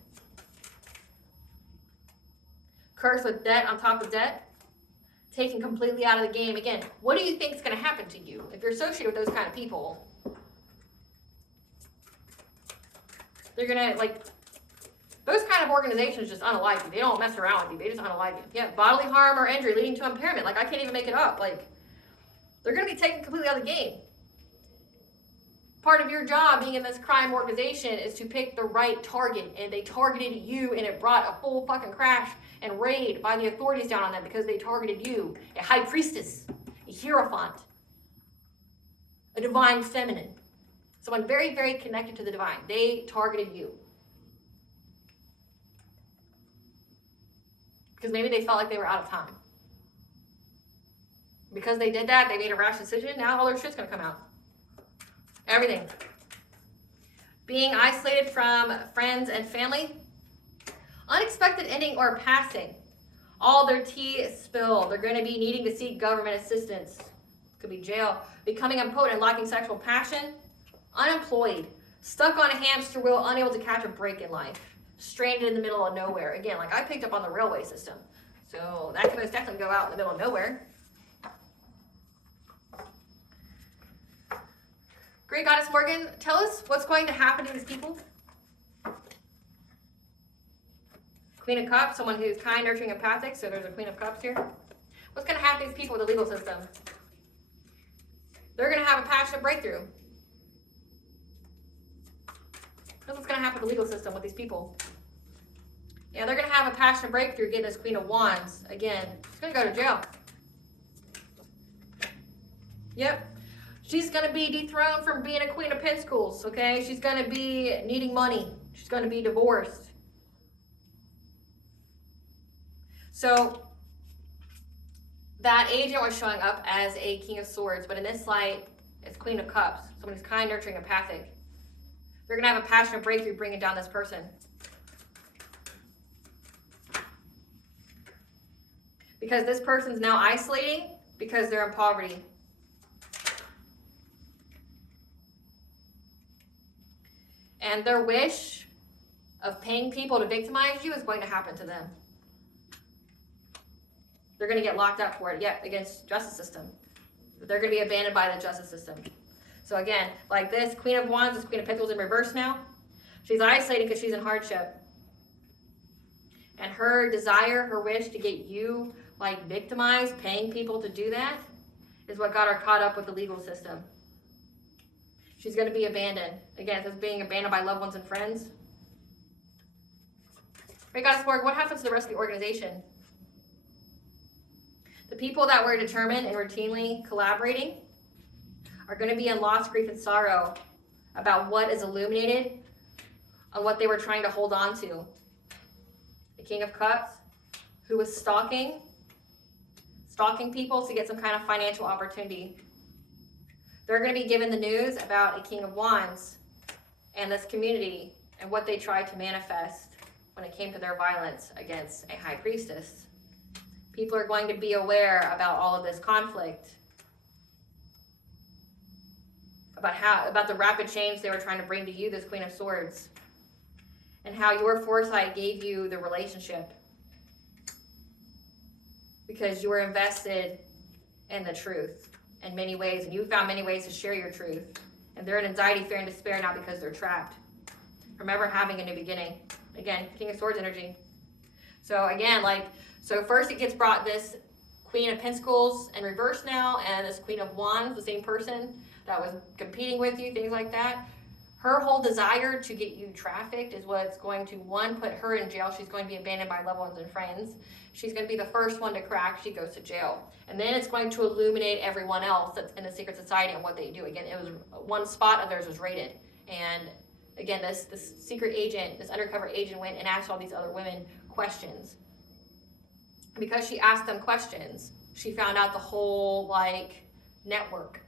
Cursed with debt on top of debt. Taken completely out of the game. Again, what do you think is going to happen to you if you're associated with those kind of people? They're going to, like, those kind of organizations just unalive you. They don't mess around with you. They just unalive you. Yeah, bodily harm or injury leading to impairment. Like, I can't even make it up. Like, they're going to be taken completely out of the game. Part of your job being in this crime organization is to pick the right target, and they targeted you, and it brought a full fucking crash and raid by the authorities down on them because they targeted you. A high priestess, a hierophant, a divine feminine, someone very, very connected to the divine. They targeted you because maybe they felt like they were out of time. Because they did that, they made a rash decision. Now all their shit's gonna come out. Everything. Being isolated from friends and family. Unexpected ending or passing. All their tea spilled. They're going to be needing to seek government assistance. Could be jail. Becoming impotent, lacking sexual passion. Unemployed. Stuck on a hamster wheel, unable to catch a break in life. Stranded in the middle of nowhere. Again, like I picked up on the railway system. So that could most definitely go out in the middle of nowhere. Great Goddess Morgan, tell us what's going to happen to these people. Queen of Cups, someone who's kind, nurturing, empathic. So there's a Queen of Cups here. What's going to happen to these people with the legal system? They're going to have a passionate breakthrough. What's going to happen with the legal system with these people? Yeah, they're going to have a passionate breakthrough getting this Queen of Wands. Again, she's going to go to jail. Yep. She's going to be dethroned from being a Queen of Pentacles, okay? She's going to be needing money. She's going to be divorced. So, that agent was showing up as a King of Swords, but in this light, it's Queen of Cups. Someone who's kind, nurturing, empathic. They're going to have a passionate breakthrough bringing down this person. Because this person's now isolating because they're in poverty. And their wish of paying people to victimize you is going to happen to them. They're going to get locked up for it, yep, against justice system. They're going to be abandoned by the justice system. So again, like this, Queen of Wands, this Queen of Pentacles in reverse now. She's isolated because she's in hardship. And her desire, her wish to get you, like, victimized, paying people to do that, is what got her caught up with the legal system. She's going to be abandoned. Again, this is being abandoned by loved ones and friends. Right, Goddess Morgan, what happens to the rest of the organization? The people that were determined and routinely collaborating are going to be in loss, grief, and sorrow about what is illuminated on what they were trying to hold on to. The King of Cups, who was stalking people to get some kind of financial opportunity. They're going to be given the news about a King of Wands and this community and what they tried to manifest when it came to their violence against a High Priestess. People are going to be aware about all of this conflict, about the rapid change they were trying to bring to you, this Queen of Swords. and how your foresight gave you the relationship because you were invested in the truth in many ways, and you found many ways to share your truth. And they're in anxiety, fear, and despair now because they're trapped from ever having a new beginning. Again, King of Swords energy. So again, so first it gets brought this Queen of Pentacles in reverse now, and this Queen of Wands, the same person that was competing with you, things like that. Her whole desire to get you trafficked is what's going to, one, put her in jail. She's going to be abandoned by loved ones and friends. She's going to be the first one to crack. She goes to jail. And then it's going to illuminate everyone else that's in the secret society and what they do. Again, it was one spot of theirs was raided. And again, this secret agent, this undercover agent went and asked all these other women questions. Because she asked them questions, she found out the whole network.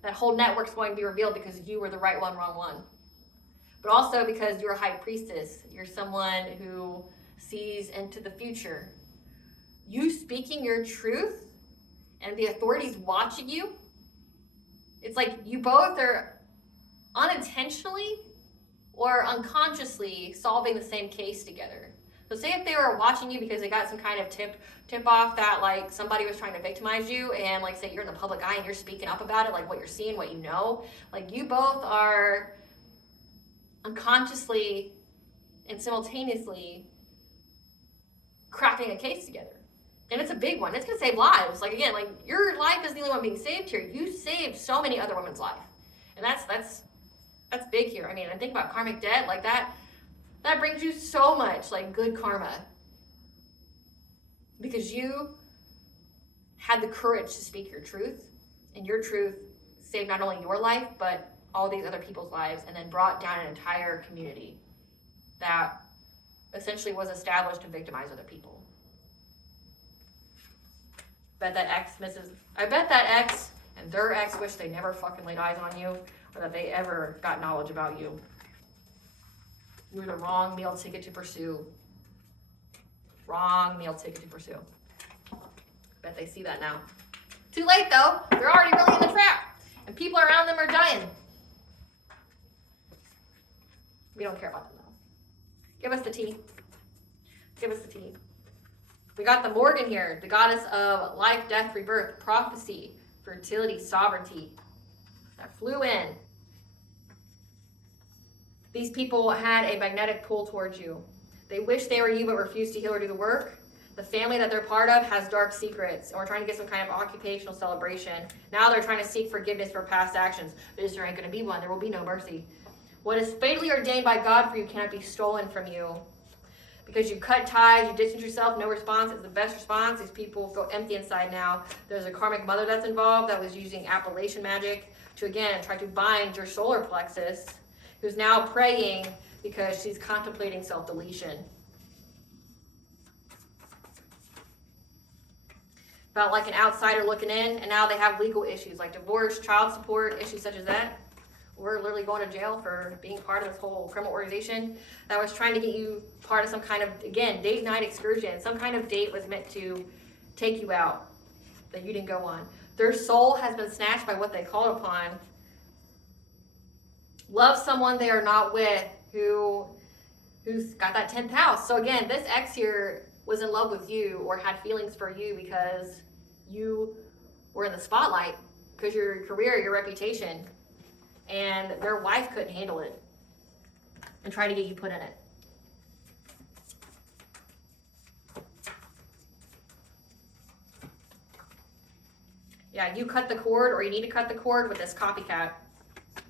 That whole network's going to be revealed because you were the right one, wrong one. But also because you're a high priestess. You're someone who sees into the future. You speaking your truth and the authorities watching you, it's like you both are unintentionally or unconsciously solving the same case together. So say if they were watching you because they got some kind of tip off that somebody was trying to victimize you, and say you're in the public eye and you're speaking up about it, what you're seeing, what you know, you both are unconsciously and simultaneously cracking a case together. And it's a big one. It's gonna save lives. Again, your life is the only one being saved here. You saved so many other women's life. And that's big here. I mean, I think about karmic debt, that brings you so much good karma. Because you had the courage to speak your truth, and your truth saved not only your life, but all these other people's lives, and then brought down an entire community that essentially was established to victimize other people. I bet that ex and their ex wish they never fucking laid eyes on you, or that they ever got knowledge about you. You were the wrong meal ticket to pursue. Wrong meal ticket to pursue. Bet they see that now. Too late though. They're already really in the trap. And people around them are dying. We don't care about them though. Give us the tea. Give us the tea. We got the Morgan here, the goddess of life, death, rebirth, prophecy, fertility, sovereignty. That flew in. These people had a magnetic pull towards you. They wish they were you but refused to heal or do the work. The family that they're part of has dark secrets, and we're trying to get some kind of occupational celebration. Now they're trying to seek forgiveness for past actions. But there ain't going to be one. There will be no mercy. What is fatally ordained by God for you cannot be stolen from you. Because you cut ties, you distance yourself, no response is the best response. These people go empty inside now. There's a karmic mother that's involved that was using appellation magic to, again, try to bind your solar plexus, who's now praying because she's contemplating self-deletion. Felt like an outsider looking in, and now they have legal issues like divorce, child support, issues such as that. We're literally going to jail for being part of this whole criminal organization that was trying to get you part of some kind of, again, date night excursion. Some kind of date was meant to take you out that you didn't go on. Their soul has been snatched by what they called upon. Love someone they are not with who's got that 10th house. So again, this ex here was in love with you or had feelings for you because you were in the spotlight, because your career, your reputation, and their wife couldn't handle it and tried to get you put in it. Yeah, you cut the cord, or you need to cut the cord with this copycat.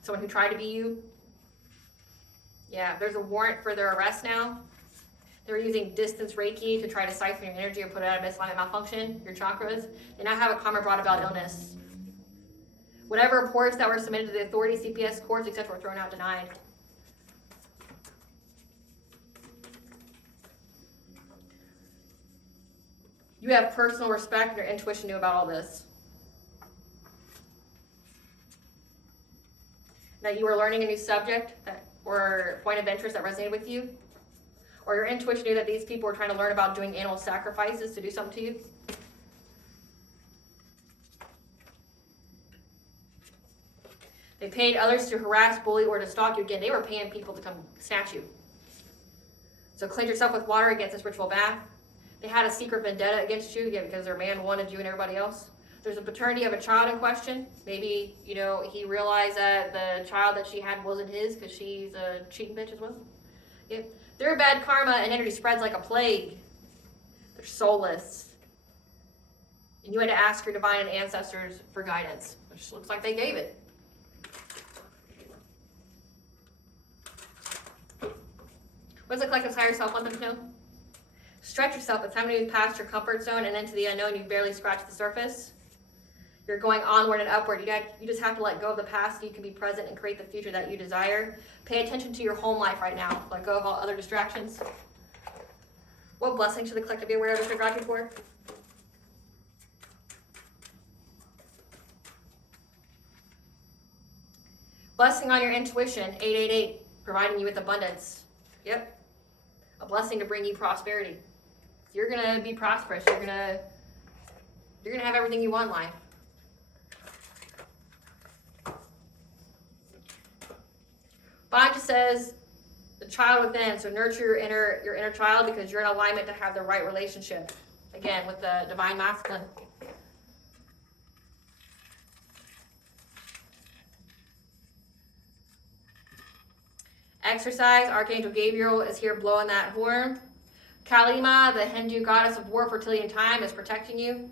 Someone who tried to be you. Yeah, there's a warrant for their arrest now. They're using distance Reiki to try to siphon your energy or put it out of misalignment, malfunction, your chakras. They now have a karma brought about illness. Whatever reports that were submitted to the authorities, CPS, courts, etc., were thrown out, denied. You have personal respect, and your intuition knew about all this. That you were learning a new subject or point of interest that resonated with you, or your intuition knew that these people were trying to learn about doing animal sacrifices to do something to you. They paid others to harass, bully, or to stalk you. Again, they were paying people to come snatch you. So cleanse yourself with water against this ritual bath. They had a secret vendetta against you, again, because their man wanted you and everybody else. There's a paternity of a child in question. Maybe, you know, he realized that the child that she had wasn't his because she's a cheating bitch as well. Yep. Their bad karma and energy spreads like a plague. They're soulless. And you had to ask your divine ancestors for guidance, which looks like they gave it. What does the collective's higher self want them to know? Stretch yourself. It's time to move past your comfort zone and into the unknown. You've barely scratched the surface. You're going onward and upward. You just have to let go of the past so you can be present and create the future that you desire. Pay attention to your home life right now. Let go of all other distractions. What blessing should the collective be aware of as your gratitude for? Blessing on your intuition, 888, providing you with abundance. Yep. A blessing to bring you prosperity. You're gonna be prosperous. You're gonna have everything you want in life. Bond just says the child within. So nurture your inner child because you're in alignment to have the right relationship. Again, with the divine masculine. Exercise, Archangel Gabriel is here blowing that horn. Kalima, the Hindu goddess of war, fertility, and time, is protecting you.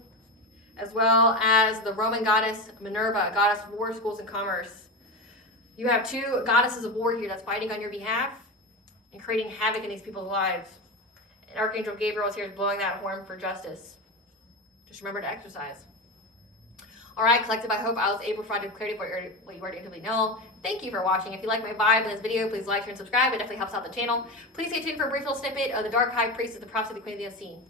As well as the Roman goddess Minerva, goddess of war, schools, and commerce. You have two goddesses of war here that's fighting on your behalf and creating havoc in these people's lives. And Archangel Gabriel is here blowing that horn for justice. Just remember to exercise. All right, collective, I hope I was able to provide clarity for what you already intuitively know. Thank you for watching. If you like my vibe in this video, please like, share, and subscribe. It definitely helps out the channel. Please stay tuned for a brief little snippet of the Dark High Priestess, the Prophecy of the Queen of the Unseen.